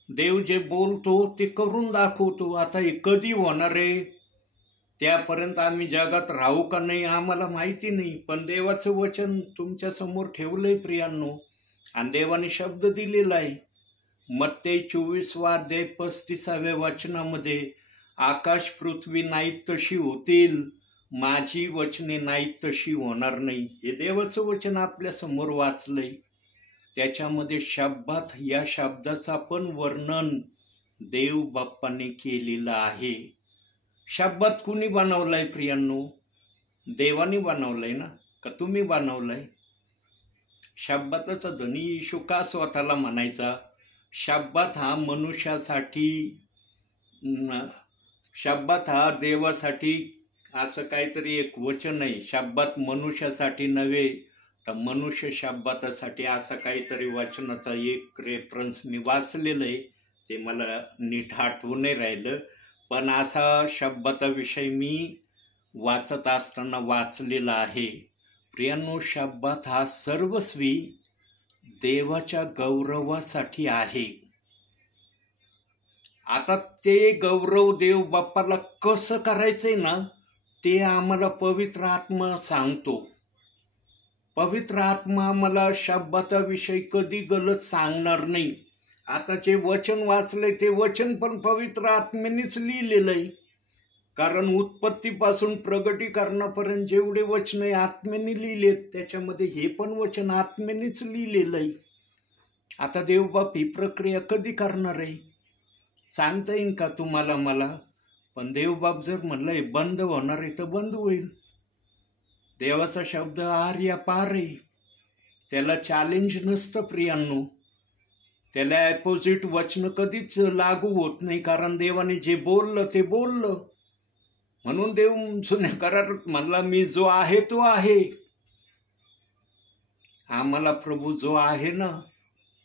देव जे बोलतो ते करून दाखवतो. आता हे कधी होणार आहे, त्यापर्यंत आम्ही जगात राहू का नाही आम्हाला माहिती नाही. पण देवाचं वचन तुमच्या समोर ठेवलंय प्रियांनो, आणि देवाने शब्द दिलेला आहे. मत्ते 24 अध्याय 35व्या वचनामध्ये, आकाश पृथ्वी नाहीत तशी होतील, माझी वचने नाहीत तशी होणार नाही. हे देवाचं वचन आपल्या समोर वाचलंय. त्याच्यामध्ये शब्बात या शब्दाचा पण वर्णन देव बाप्पाने केलेलं आहे. शब्बात कुणी बनवलाय प्रियांनो? देवाने बनवलंय ना, का तुम्ही बनवलंय? शब्बाताचा धनी येशू का स्वतःला म्हणायचा? शब्बात हा मनुष्यासाठी, शब्बात हा देवासाठी असं काहीतरी एक वचन आहे. शब्बात मनुष्यासाठी नव्हे तर मनुष्य शब्बातासाठी, असं काहीतरी वचनाचा एक रेफरन्स मी वाचलेलं आहे. ते मला नीट आठवून नाही राहिलं, पण असा शब्बाताविषयी मी वाचत असताना वाचलेला आहे. प्रियांनो, शब्बात हा सर्वस्वी देवाच्या गौरवासाठी आहे. आता ते गौरव देव बाप्पाला कसं करायचंय ना, ते आम्हाला पवित्र आत्मा सांगतो. पवित्र आत्मा आम्हाला शब्बाताविषयी कधी गलत सांगणार नाही. आता जे वचन वाचलंय ते वचन पण पवित्र आत्म्यानेच लिहिलेलं आहे. कारण उत्पत्तीपासून प्रगटीकरणापर्यंत जेवढे वचन आहे आत्म्याने लिहिलेत, त्याच्यामध्ये हे पण वचन आत्म्यानेच लिहिलेलं आहे. आता देवबाप ही प्रक्रिया कधी करणार आहे सांगता येईल का तुम्हाला मला? पण देवबाप जर म्हणलंय बंद होणार आहे तर बंद होईल. देवाचा शब्द आर्या पार आहे. त्याला चॅलेंज नसतं प्रियांनो, त्याला ॲपोजिट वचन कधीच लागू होत नाही, कारण देवाने जे बोललं ते बोललं. म्हणून देव जुन्या करारात म्हणला, मी जो आहे तो आहे. आम्हाला प्रभू जो आहे ना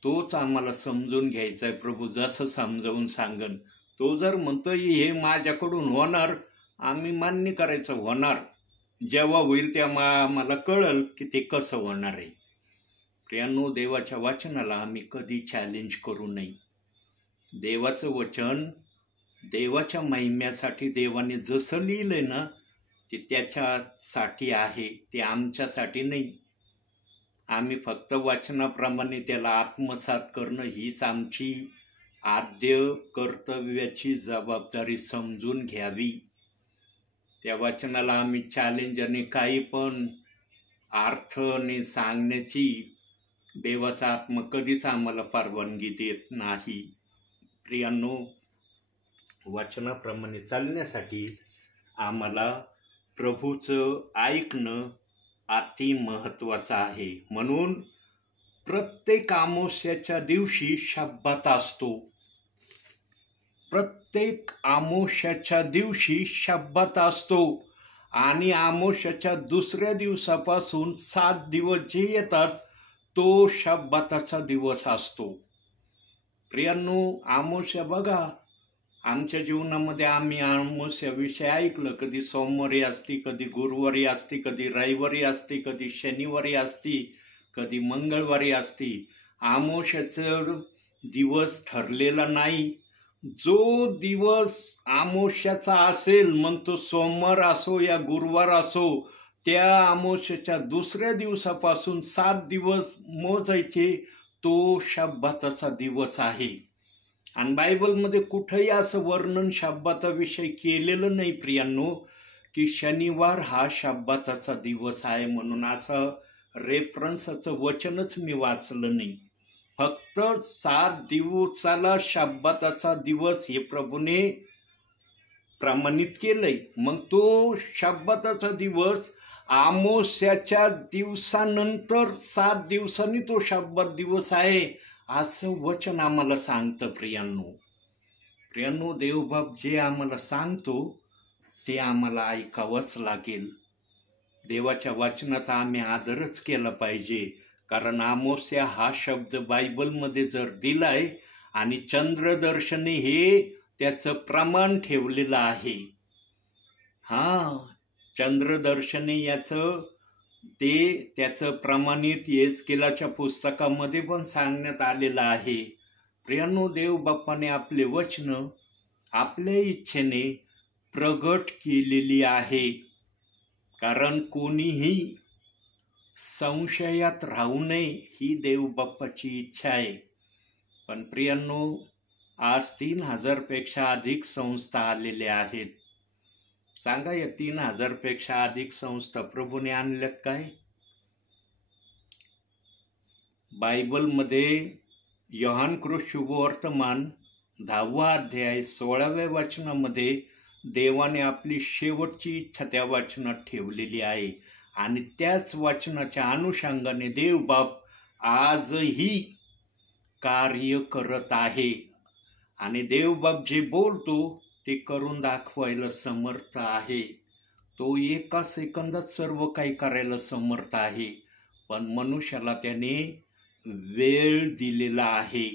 तोच आम्हाला समजून घ्यायचा आहे. प्रभू जसं समजावून सांगन, तो जर म्हणतोय हे माझ्याकडून होणार, आम्ही मान्य करायचं होणार. जेव्हा होईल तेव्हा मला कळल की ते कसं होणार आहे. प्रियांनो, देवाच्या वचनाला आम्ही कधी चॅलेंज करू नये. देवाचं वचन देवाच्या महिम्यासाठी देवाने जसं लिहिलंय ना ते त्याच्यासाठी आहे, ते आमच्यासाठी नाही. आम्ही फक्त वचनाप्रमाणे त्याला आत्मसात करणं हीच आमची आद्य कर्तव्याची जबाबदारी समजून घ्यावी. त्या वचनाला आम्ही चॅलेंज आणि काही पण अर्थाने सांगण्याची देवाचा आत्मा कधीच आम्हाला परवानगी देत नाही. प्रियांनो, वचनाप्रमाणे चालण्यासाठी आम्हाला प्रभूचं ऐकणं अति महत्त्वाचं आहे. म्हणून प्रत्येक अमावास्येच्या दिवशी शब्बात असतो. प्रत्येक अमावास्येच्या दिवशी शब्बात असतो आणि अमावास्येच्या दुसऱ्या दिवसापासून 7 दिवस जे येतात तो शब्बाताचा दिवस असतो. प्रियांनो, अमावास्या बघा, आमच्या जीवनामध्ये आम्ही अमावास्याविषयी ऐकलं. कधी सोमवारी असती, कधी गुरुवारी असती, कधी रविवारी असती, कधी शनिवारी असती, कधी मंगळवारी असती. अमावास्याचा दिवस ठरलेला नाही. जो दिवस अमावास्याचा असेल, मग तो सोमवार असो या गुरुवार असो, त्या अमावास्येच्या दुसऱ्या दिवसापासून 7 दिवस मोजायचे, तो शब्बाताचा दिवस आहे. आणि बायबलमध्ये कुठंही असं वर्णन शब्बाताविषयी केलेलं नाही प्रियांनो की शनिवार हा शब्बाताचा दिवस आहे म्हणून. असं रेफरन्सचं वचनच मी वाचलं नाही. फक्त 7 दिवसाला शब्बाताचा दिवस हे प्रभूने प्रमाणित केलंय. मग तो शब्बाताचा दिवस अमावास्याच्या दिवसानंतर 7 दिवसांनी तो शब्बात दिवस आहे असं वचन आम्हाला सांगतं. प्रियांनो, देवबाप जे आम्हाला सांगतो ते आम्हाला ऐकावंच लागेल. देवाच्या वचनाचा आम्ही आदरच केला पाहिजे, कारण अमावास्या हा शब्द बायबलमध्ये जर दिलाय आणि चंद्रदर्शनी हे त्याचं प्रमाण ठेवलेलं आहे. चंद्रदर्शनी त्याचं प्रमाणित एहेजकेलाच्या पुस्तकामध्ये पण सांगण्यात आलेलं आहे. प्रियांनो, देवबापाने आपले वचन आपल्या इच्छेने प्रगट केलेली आहे, कारण कोणीही संशयात राहू नये ही देवबापाची इच्छा आहे. पण प्रियांनो, आज 3000 पेक्षा अधिक संस्था आलेल्या आहेत. सांगा, या 3000 पेक्षा अधिक संस्था प्रभूने आणल्यात काय? बायबलमध्ये योहान कृत शुभवर्तमान 10वा अध्याय 16व्या वचनामध्ये देवाने आपली शेवटची इच्छा त्या वचनात ठेवलेली आहे आणि त्याच वचनाच्या अनुषंगाने देवबाप आजही कार्य करत आहे. आणि देवबाप जे बोलतो ते करून दाखवायला समर्थ आहे. तो एका सेकंदात सर्व काही करायला समर्थ आहे, पण मनुष्याला त्याने वेळ दिलेला आहे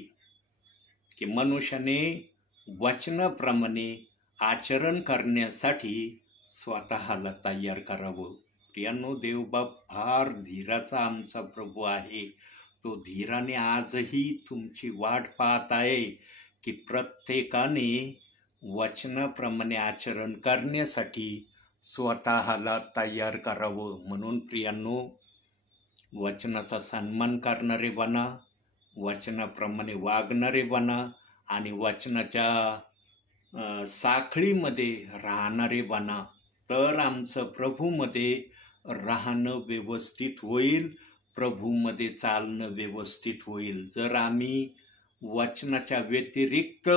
की मनुष्याने वचनाप्रमाणे आचरण करण्यासाठी स्वतःला तयार करावं. प्रियांनो, देवबाप फार धीराचा आमचा प्रभू आहे. तो धीराने आजही तुमची वाट पाहत आहे की प्रत्येकाने वचनाप्रमाणे आचरण करण्यासाठी स्वतःला तयार करावं. म्हणून प्रियांनो, वचनाचा सन्मान करणारे बना, वचनाप्रमाणे वागणारे बना आणि वचनाच्या साखळीमध्ये राहणारे बना. तर आमचं प्रभूमध्ये राहणं व्यवस्थित होईल, प्रभूमध्ये चालणं व्यवस्थित होईल. जर आम्ही वचनाच्या व्यतिरिक्त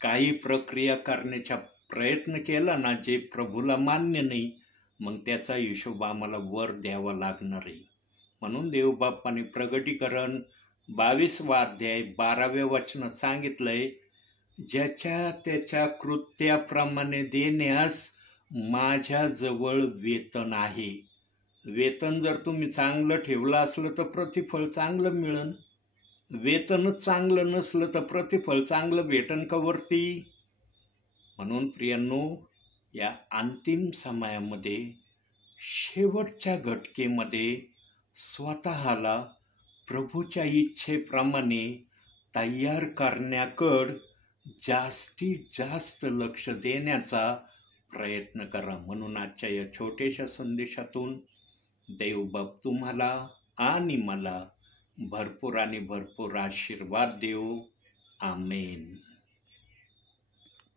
काही प्रक्रिया करण्याचा प्रयत्न केला ना, जे प्रभूला मान्य नाही, मग त्याचा हिशोब आम्हाला वर द्यावा लागणार आहे. म्हणून देवबापाने प्रगटीकरण 22वा अध्याय 12व्या वचनात सांगितलंय, ज्याच्या त्याच्या कृत्याप्रमाणे देण्यास माझ्याजवळ वेतन आहे. वेतन जर तुम्ही चांगलं ठेवलं असलं तर प्रतिफळ चांगलं मिळेल. वेतनच चांगलं नसलं तर प्रतिफळ चांगलं भेटन का वरती? म्हणून प्रियांनो, या अंतिम समयामध्ये शेवटच्या घटकेमध्ये स्वतःला प्रभूच्या इच्छेप्रमाणे तयार करण्याकडं जास्तीत जास्त लक्ष देण्याचा प्रयत्न करा. म्हणून आजच्या या छोट्याशा संदेशातून देवबाप तुम्हाला आणि मला भरपूर आणि भरपूर आशीर्वाद देवो. आमेन.